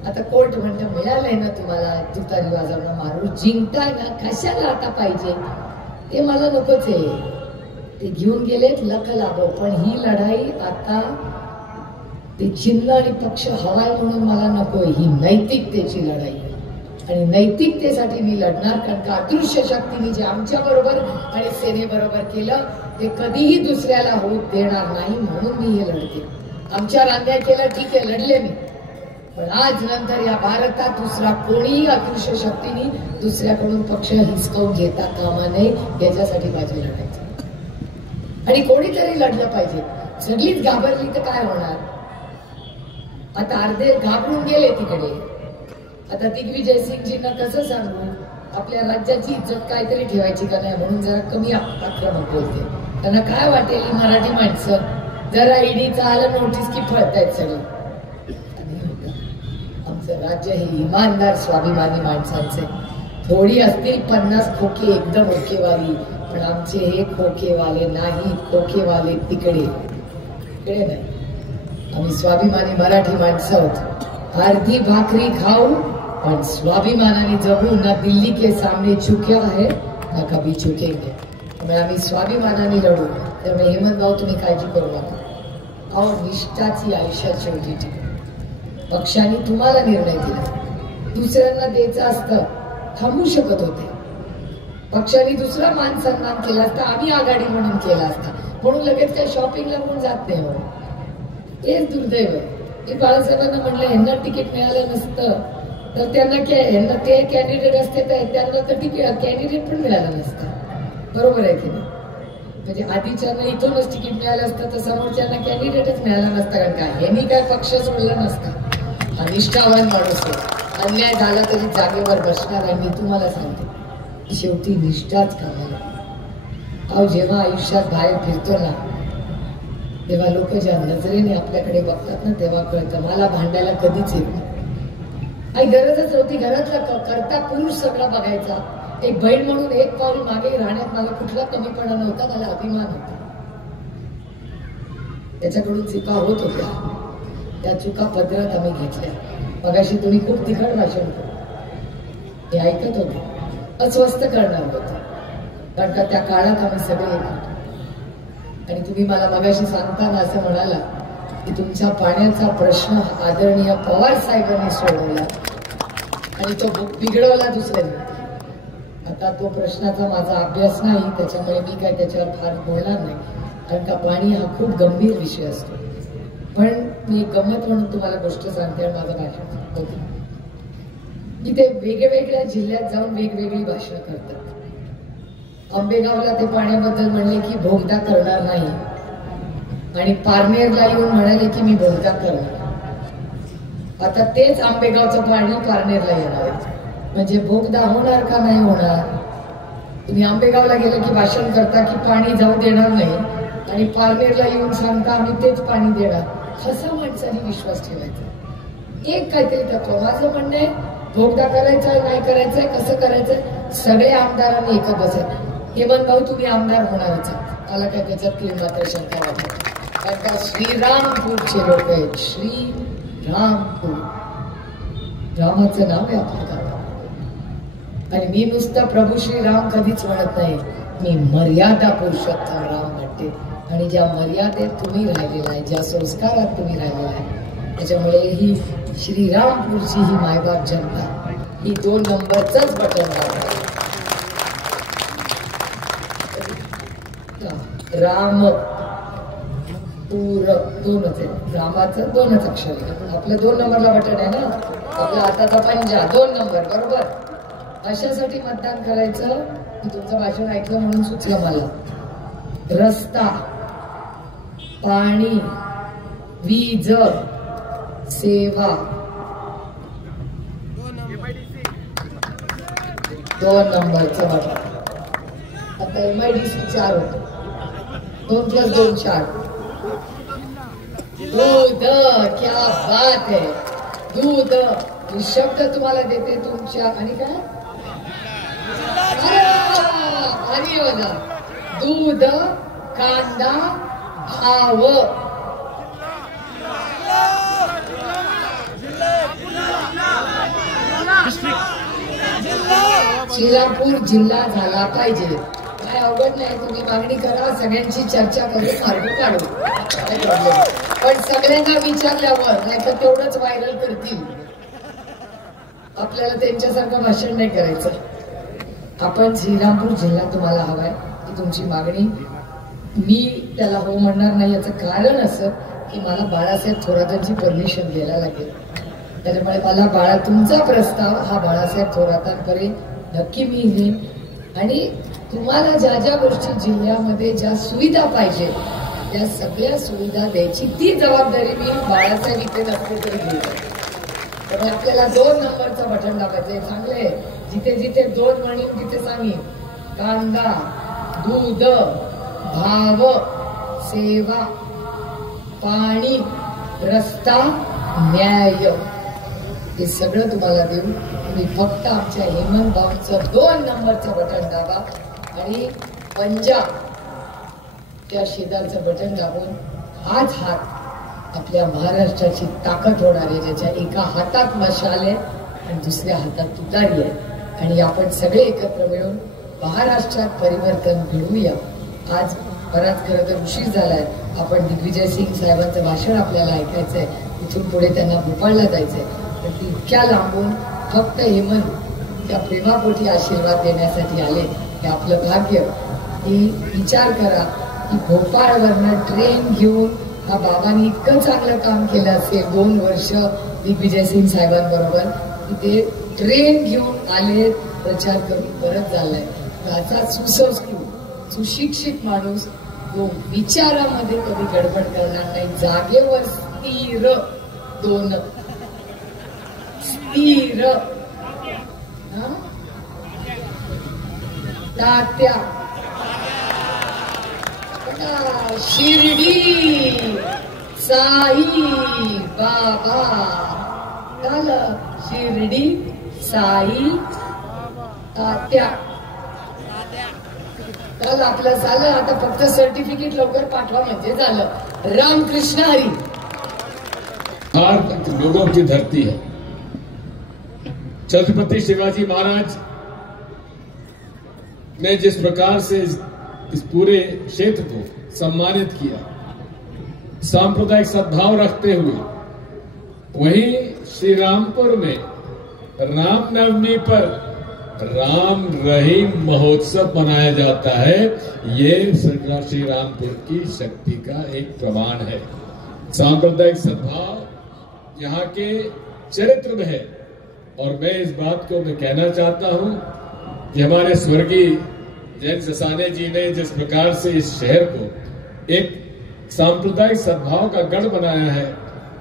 आता कोर्ट म्हणतं मिळालंय ना तुम्हाला तुतारी वाजवणं, मारू जिंकताय ना, कशाला आता पाहिजे? ते मला नकोच आहे, ते घेऊन गेलेत लख लाभो. पण ही लढाई आता ते चिन्ह आणि पक्ष हवाय म्हणून मला नको, ही नैतिकतेची लढाई. आणि नैतिकतेसाठी मी लढणार, कारण का अदृश्य शक्तीने जे आमच्या बरोबर आणि सेनेबरोबर केलं ते कधीही दुसऱ्याला होऊ देणार नाही, म्हणून मी हे लढते. आमच्यावर अन्याय केला, ठीक आहे, लढले मी, पण आज नंतर या भारतात दुसरा कोणीही अदृश्य शक्तीने दुसऱ्याकडून पक्ष हिसकावून घेता कामा नये, याच्यासाठी माझी लढायचं. आणि कोणीतरी लढलं पाहिजे. सगळीच घाबरली तर काय होणार? आता अर्धे घाबरून गेले तिकडे. आता दिग्विजय सिंगजींना कसं सांगू, आपल्या राज्याची इज्जत काहीतरी ठेवायची का नाही, म्हणून जरा कमी आक्रमक बोलते. त्यांना काय वाटेल, ही मराठी माणसं जरा ईडीचं आलं नोटीस की फळतायत सगळे. आमचं राज्य हे इमानदार स्वाभिमानी माणसांचे. थोडी असतील 50 खोके एकदम ओकेवाली, पण आमचे हे खोकेवाले नाही. खोकेवाले तिकडे नाही. आम्ही स्वाभिमानी मराठी माणसं आहोत. अर्धी भाकरी खाऊ पण स्वाभिमानाने जगू. ना दिल्ली के सामने झुके आहे ना कभी झुकेंगे. त्यामुळे आम्ही स्वाभिमानाने लढू. त्यामुळे हेमंत भाऊ तुम्ही काळजी करू नका. अहो, निष्ठाची आयुष्यात शेवटी टिकू. पक्षाने तुम्हाला निर्णय दिला, दुसऱ्यांना द्यायचं असतं थांबू शकत होते. पक्षाने दुसरा मान सन्मान केला असता, आम्ही आघाडी म्हणून केला असता, म्हणून लगेच काही शॉपिंगला म्हणून जात नाही. म्हणून हेच दुर्दैव आहे. मी बाळासाहेबांना म्हणलं, यांना तिकीट मिळालं नसतं तर त्यांना ते कॅन्डिडेट असते तर त्यांना तर कॅन्डिडेट पण मिळालं नसतं. बरोबर आहे की नाही? म्हणजे आधीच्यांना इथूनच तिकीट मिळालं असतं तर समोरच्यांना कॅन्डिडेटच मिळाला नसता. कारण काय, यांनी काय पक्ष सोडला नसता. हा निष्ठावान माणूस आहे. अन्याय झाला तरी जागेवर बसणार. आणि मी तुम्हाला सांगते, शेवटी निष्ठाच कामाला. अहो, जेव्हा आयुष्यात बाहेर फिरतो ना, तेव्हा लोक ज्या नजरेने आपल्याकडे बघतात ना, तेव्हा कळतं मला भांडायला कधीच येत नाही. आणि गरजच नव्हती. घरातला करता पुरुष सगळा बघायचा. एक बहीण म्हणून एक पाऊल मागे राहण्यात मला कुठला कमीपणा नव्हता. मला अभिमान होता. त्याच्याकडून चुका होत होत्या, त्या चुका पदरात आम्ही घेतल्या. मगाशी तुम्ही खूप तिखट भाषण केलं, हे ऐकत होते. अस्वस्थ करणार होतं, कारण का त्या काळात आम्ही सगळे एक होतो. आणि तुम्ही मला मगाशी सांगताना असं म्हणाला की तुमचा पाण्याचा प्रश्न आदरणीय पवार साहेबांनी सोडवला आणि तो बिघडवला दुसऱ्यांनी. आता तो प्रश्नाचा माझा अभ्यास नाही, त्याच्यामुळे मी काय त्याच्यावर फार बोलणार नाही, कारण का पाणी हा खूप गंभीर विषय असतो. पण मी गंमत म्हणून तुम्हाला गोष्ट सांगते आणि माझं भाषण होते की ते वेगवेगळ्या जिल्ह्यात जाऊन वेगवेगळी भाषणं करतात. आंबेगावला ते पाण्याबद्दल म्हणले की भोगदा करणार नाही, आणि पारनेरला येऊन म्हणाले की मी भोगदा करणार. आता तेच आंबेगावचं पाणी पारनेरला येणार आहे, म्हणजे भोगदा होणार का नाही होणार? तुम्ही आंबेगावला गेलं की भाषण करता की पाणी जाऊ देणार नाही, आणि पारनेरला येऊन सांगता आम्ही तेच पाणी देणार. कसा माणसाने विश्वास ठेवायचा? एक काहीतरी तत्व. माझं म्हणणं आहे, भोगदा करायचा नाही करायचंय, कसं करायचंय, सगळे आमदारांनी एकच बसायचं. हेमंत भाऊ तुम्ही आमदार होणारच आहात, मला काय त्याच्यात काही मात्र शंका वाटत. कारण का श्रीरामपूरचे लोक आहेत. श्रीरामपूर रामाचं नाव आहे आपल्या गावात. आणि मी नुसतं प्रभू श्रीराम कधीच म्हणत नाही, मी मर्यादा पुरुषोत्तम राम म्हणते. आणि ज्या मर्यादेत तुम्ही राहिलेला आहे, ज्या संस्कारात तुम्ही राहिलेला आहे, त्याच्यामुळे ही श्रीरामपूरची ही मायबाप जनता ही 2 नंबरच बटन दाबते. राम पूर 2च आहे, रामाचं 2च अक्षर आहे. आपलं 2 नंबरला बटन आहे ना, आपला हाताचा पंजा 2 नंबर, बरोबर. अशासाठी मतदान करायचं. मी तुमचं भाषण ऐकलं म्हणून सुचलं मला. रस्ता, पाणी, वीज सेवा 2 नंबरचं बटन. आता MIDC 4 होतं, 2 + 2 4. दूध, क्या बात है. दूध ही शब्द तुम्हाला देते तुमच्या. आणि काय आणि बघा, दूध, कांदा, भाव. श्रीरामपूर जिल्हा झाला पाहिजे. काय अवघड नाही, तुम्ही मागणी करा, सगळ्यांची चर्चा करून मार्ग काढू. पण सगळ्यांना विचारल्यावर नाही तर तेवढंच व्हायरल करतील. आपल्याला त्यांच्यासारखं भाषण नाही करायचं. आपण श्रीरामपूर जिल्हा तुम्हाला हवाय ही तुमची मागणी. मी त्याला हो म्हणणार नाही. याचं कारण असं की मला बाळासाहेब थोरातांची परमिशन घ्यायला लागेल. त्यामुळे मला तुमचा प्रस्ताव हा बाळासाहेब थोरातांपर्यंत नक्की मी घेईन. आणि तुम्हाला ज्या ज्या गोष्टी जिल्ह्यामध्ये ज्या सुविधा पाहिजे त्या सगळ्या सुविधा द्यायची ती जबाबदारी मी बाळासाहेब इथे नसते तरी घेईन. त्यामुळे आपल्याला 2 नंबरचं बटन दाबायचंय. चांगले जिथे जिथे 2 म्हणून तिथे सांगेन कांदा, दूध, भाव, सेवा, पाणी, रस्ता, न्याय हे सगळं तुम्हाला देऊ. तुम्ही फक्त आमच्या हेमंत भाऊंचं 2 नंबरचं बटन दाबा आणि पंजाब त्या शेजारचं बटन दाबून हाच हात आपल्या महाराष्ट्राची ताकद होणार आहे, ज्याच्या एका हातात मशाल आहे आणि दुसऱ्या हातात तुतारी आहे. आणि आपण सगळे एकत्र मिळून महाराष्ट्रात परिवर्तन घडवूया. आज बराच खरं तर उशीर झालाय. आपण दिग्विजय सिंग साहेबांचं भाषण आपल्याला ऐकायचंय. इथून पुढे त्यांना भोपाळला जायचंय. पण इतक्या लांबून फक्त हेमंत त्या प्रेमापोटी आशीर्वाद देण्यासाठी आले हे आपलं भाग्य. की विचार करा की भोपाळवरनं ट्रेन घेऊन हा बाबांनी इतकं चांगलं काम केलं असेल 2 वर्ष दिग्विजय सिंग साहेबांबरोबर की ते ट्रेन घेऊन आले, प्रचार करून परत झालाय. याचा सुसंस्कृत सुशिक्षित माणूस जो विचारामध्ये कधी गडबड करणार नाही, जागेवर स्थिर 2 स्थिर तात्या शिर्डी साई बाबा. झालं शिर्डी साई तात्या. तर आपलं झालं. आता फक्त सर्टिफिकेट लवकर पाठवा म्हणजे झालं. रामकृष्ण हरी. भारत लोगों की धरती है. छत्रपति शिवाजी महाराज ने जिस प्रकार से इस पूरे क्षेत्र को सम्मानित किया, सांप्रदायिक सद्भाव रखते हुए, वहीं श्री रामपुर में रामनवमी पर राम रहीम महोत्सव मनाया जाता है. ये श्री रामपुर की शक्ति का एक प्रमाण है. सांप्रदायिक सद्भाव यहाँ के चरित्र में है. और मैं इस बात को मैं कहना चाहता हूं कि हमारे स्वर्गीय जैन ससाने जी ने जिस प्रकार से इस शहर को एक सांप्रदायिक सद्भाव का गढ़ बनाया है,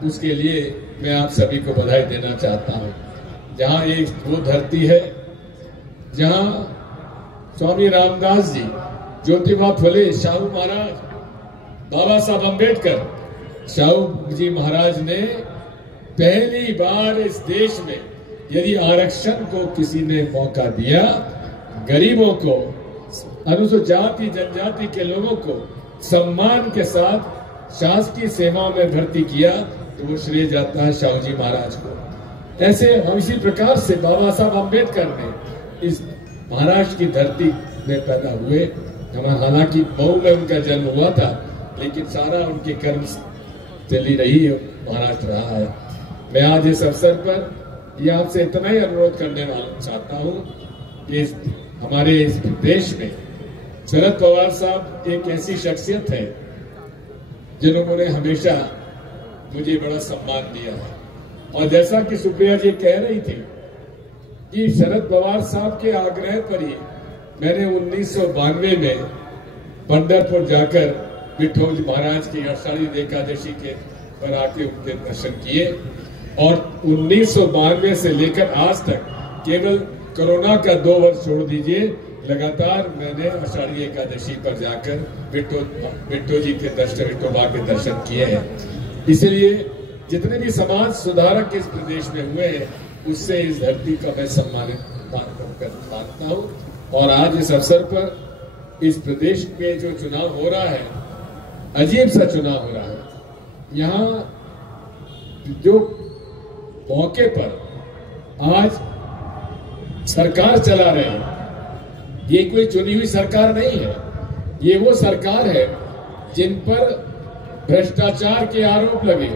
उसके लिए मैं आप सभी को बधाई देना चाहता हूं. जहां एक वो धरती है जहां स्वामी रामदास जी, ज्योतिबा फुले, शाहू महाराज, बाबा साहब अम्बेडकर, शाहू जी महाराज ने पहली बार इस देश में यदि आरक्षण को किसी ने मौका दिया, गरीबों को, अनुसूचित जाति जनजाति के लोगों को सम्मान के साथ शासकीय सेवा में भर्ती किया, तो वो श्रेय जाता है शाहू जी महाराज को. ऐसे हम इसी प्रकार से बाबा साहब अम्बेडकर ने इस महाराष्ट्र की धरती में पैदा हुए. हालांकि मऊ में उनका जन्म हुआ था, लेकिन सारा उनके कर्म चली रही है, महाराष्ट्र रहा है. मैं आज इस अवसर पर ये आपसे इतना ही अनुरोध करने वाला चाहता हूं कि हमारे इस देश में शरद पवार साहब एक ऐसी शख्सियत है जिन्होंने हमेशा मुझे बड़ा सम्मान दिया है. और जैसा कि सुप्रिया जी कह रही थी कि शरद पवार साहब के आग्रह पर ही मैंने 1992 में पंढरपुर जाकर विठोज महाराज की आषाढ़ी एकादशी के पर आके उनके दर्शन किए. और 1992 से लेकर आज तक केवल कोरोना का 2 वर्ष छोड़ दीजिए, लगातार मैंने आषाढ़ी एकादशी पर जाकर विठो जी के दर्शन, विठोबा के दर्शन किए हैं. इसलिए जितने भी समाज सुधारक इस प्रदेश में हुए हैं, उससे इस धरती का मैं सम्मानित मानता हूँ. और आज इस अवसर पर इस प्रदेश में जो चुनाव हो रहा है, अजीब सा चुनाव हो रहा है. यहाँ जो मौके पर आज सरकार चला रहे हैं, ये कोई चुनी हुई सरकार नहीं है. ये वो सरकार है जिन पर भ्रष्टाचार के आरोप लगे.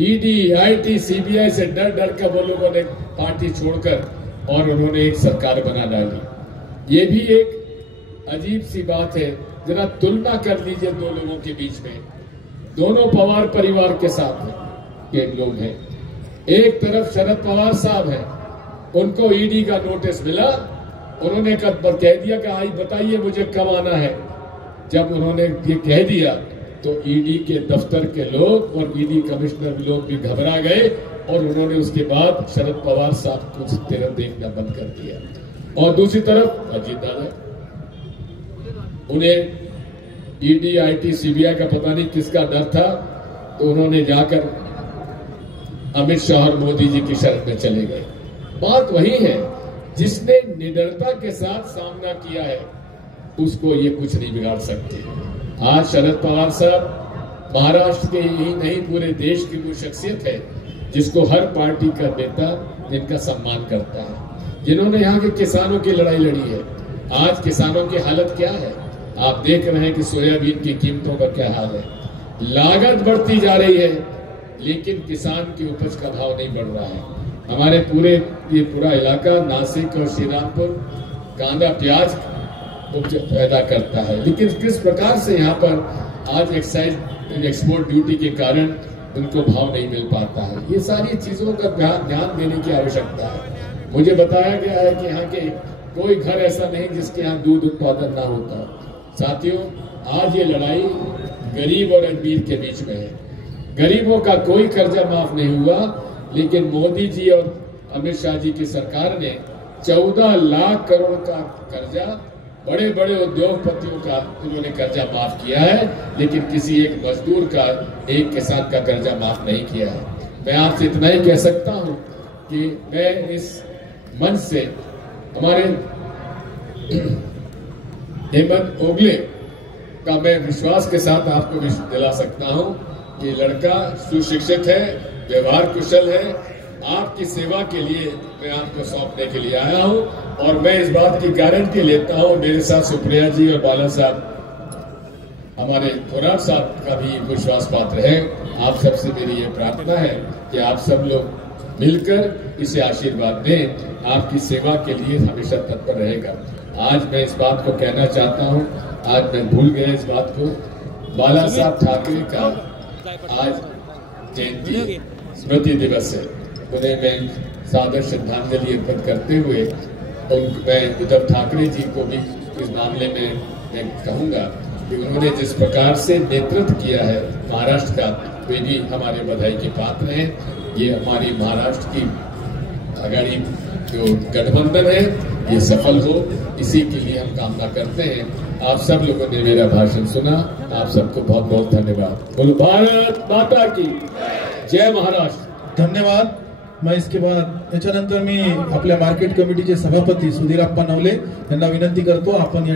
ईडी, आईटी, सीबीआई से डर डर कर वो लोगों ने पार्टी छोड़कर और उन्होंने एक सरकार बना डाली। ये भी एक अजीब सी बात है। जरा तुलना कर लीजिए दो लोगों के बीच में, दोनों पवार परिवार के साथ के लोग हैं। एक तरफ शरद पवार साहब हैं, उनको ईडी का नोटिस मिला, उन्होंने कह दिया कि आई बताइए मुझे कब आना है। जब उन्होंने ये कह दिया तो ईडी के दफ्तर के लोग और ईडी कमिश्नर लोग भी घबरा गए और उन्होंने उसके बाद शरद पवार साहब को तेरह देखना बंद कर दिया। और दूसरी तरफ अजीत दादा, उन्हें ईडी आईटी सीबीआई का पता नहीं किसका डर था, तो उन्होंने जाकर अमित शाह और मोदी जी की शरण में चले गए। बात वही है, जिसने निडरता के साथ सामना किया है उसको ये कुछ नहीं बिगाड़ सकते। आज शरद पवार साहब महाराष्ट्र के ही नहीं पूरे देश की वो शख्सियत है जिसको हर पार्टी का नेता इनका सम्मान करता है, जिन्होंने यहाँ के किसानों की लड़ाई लड़ी है। आज किसानों की हालत क्या है आप देख रहे हैं कि सोयाबीन की कीमतों का क्या हाल है। लागत बढ़ती जा रही है लेकिन किसान की उपज का भाव नहीं बढ़ रहा है। हमारे ये पूरा इलाका नासिक और श्रीरामपुर कांदा प्याज पैदा करता है, लेकिन किस प्रकार से यहाँ पर आज एक्साइज एक्सपोर्ट ड्यूटी के कारण उनको भाव नहीं मिल पाता है। ये सारी चीजों का ध्यान देने की आवश्यकता है। मुझे बताया गया है कि यहाँ के कोई घर ऐसा नहीं जिसके यहाँ दूध उत्पादन ना होता। साथियों, आज ये लड़ाई गरीब और अमीर के बीच में है। गरीबों का कोई कर्जा माफ नहीं हुआ, लेकिन मोदी जी और अमित शाह जी की सरकार ने 14 लाख करोड़ का कर्जा, बड़े बड़े उद्योगपतियों का उन्होंने कर्जा माफ किया है, लेकिन किसी एक मजदूर का, एक किसान का कर्जा माफ नहीं किया है। मैं आपसे इतना ही कह सकता हूं कि मैं इस मंच से हमारे हेमंत ओगले का मैं विश्वास के साथ आपको दिला सकता हूं कि लड़का सुशिक्षित है, व्यवहार कुशल है। आपकी सेवा के लिए मैं आपको सौंपने के लिए आया हूं और मैं इस बात की गारंटी लेता हूं, मेरे साथ सुप्रिया जी और बाला साहब, हमारे थोराट साहब का भी विश्वास पात्र है। आप सबसे मेरी ये प्रार्थना है कि आप सब लोग मिलकर इसे आशीर्वाद दें। आपकी सेवा के लिए हमेशा तत्पर रहेगा। आज मैं इस बात को कहना चाहता हूं, आज मैं भूल गया इस बात को, बाला साहब ठाकरे का आज जयंती स्मृति दिवस है। उन्हें मैं सादर श्रद्धांजलि अर्पित करते हुए मैं उद्धव ठाकरे जी को भी इस मामले में मैं कहूंगा कि उन्होंने जिस प्रकार से नेतृत्व किया है महाराष्ट्र का, वे भी हमारे बधाई के पात्र हैं। ये हमारी महाराष्ट्र की आघाड़ी जो गठबंधन है ये सफल हो, इसी के लिए हम कामना करते हैं। आप सब लोगों ने मेरा भाषण सुना, आप सबको बहुत बहुत धन्यवाद। बोलो भारत माता की जय, महाराष्ट्र। धन्यवाद। मैं इसके बाद याच्यानंतर मी आपल्या मार्केट कमिटीचे सभापती सुधीरप्पा नवले यांना विनंती करतो, आपण या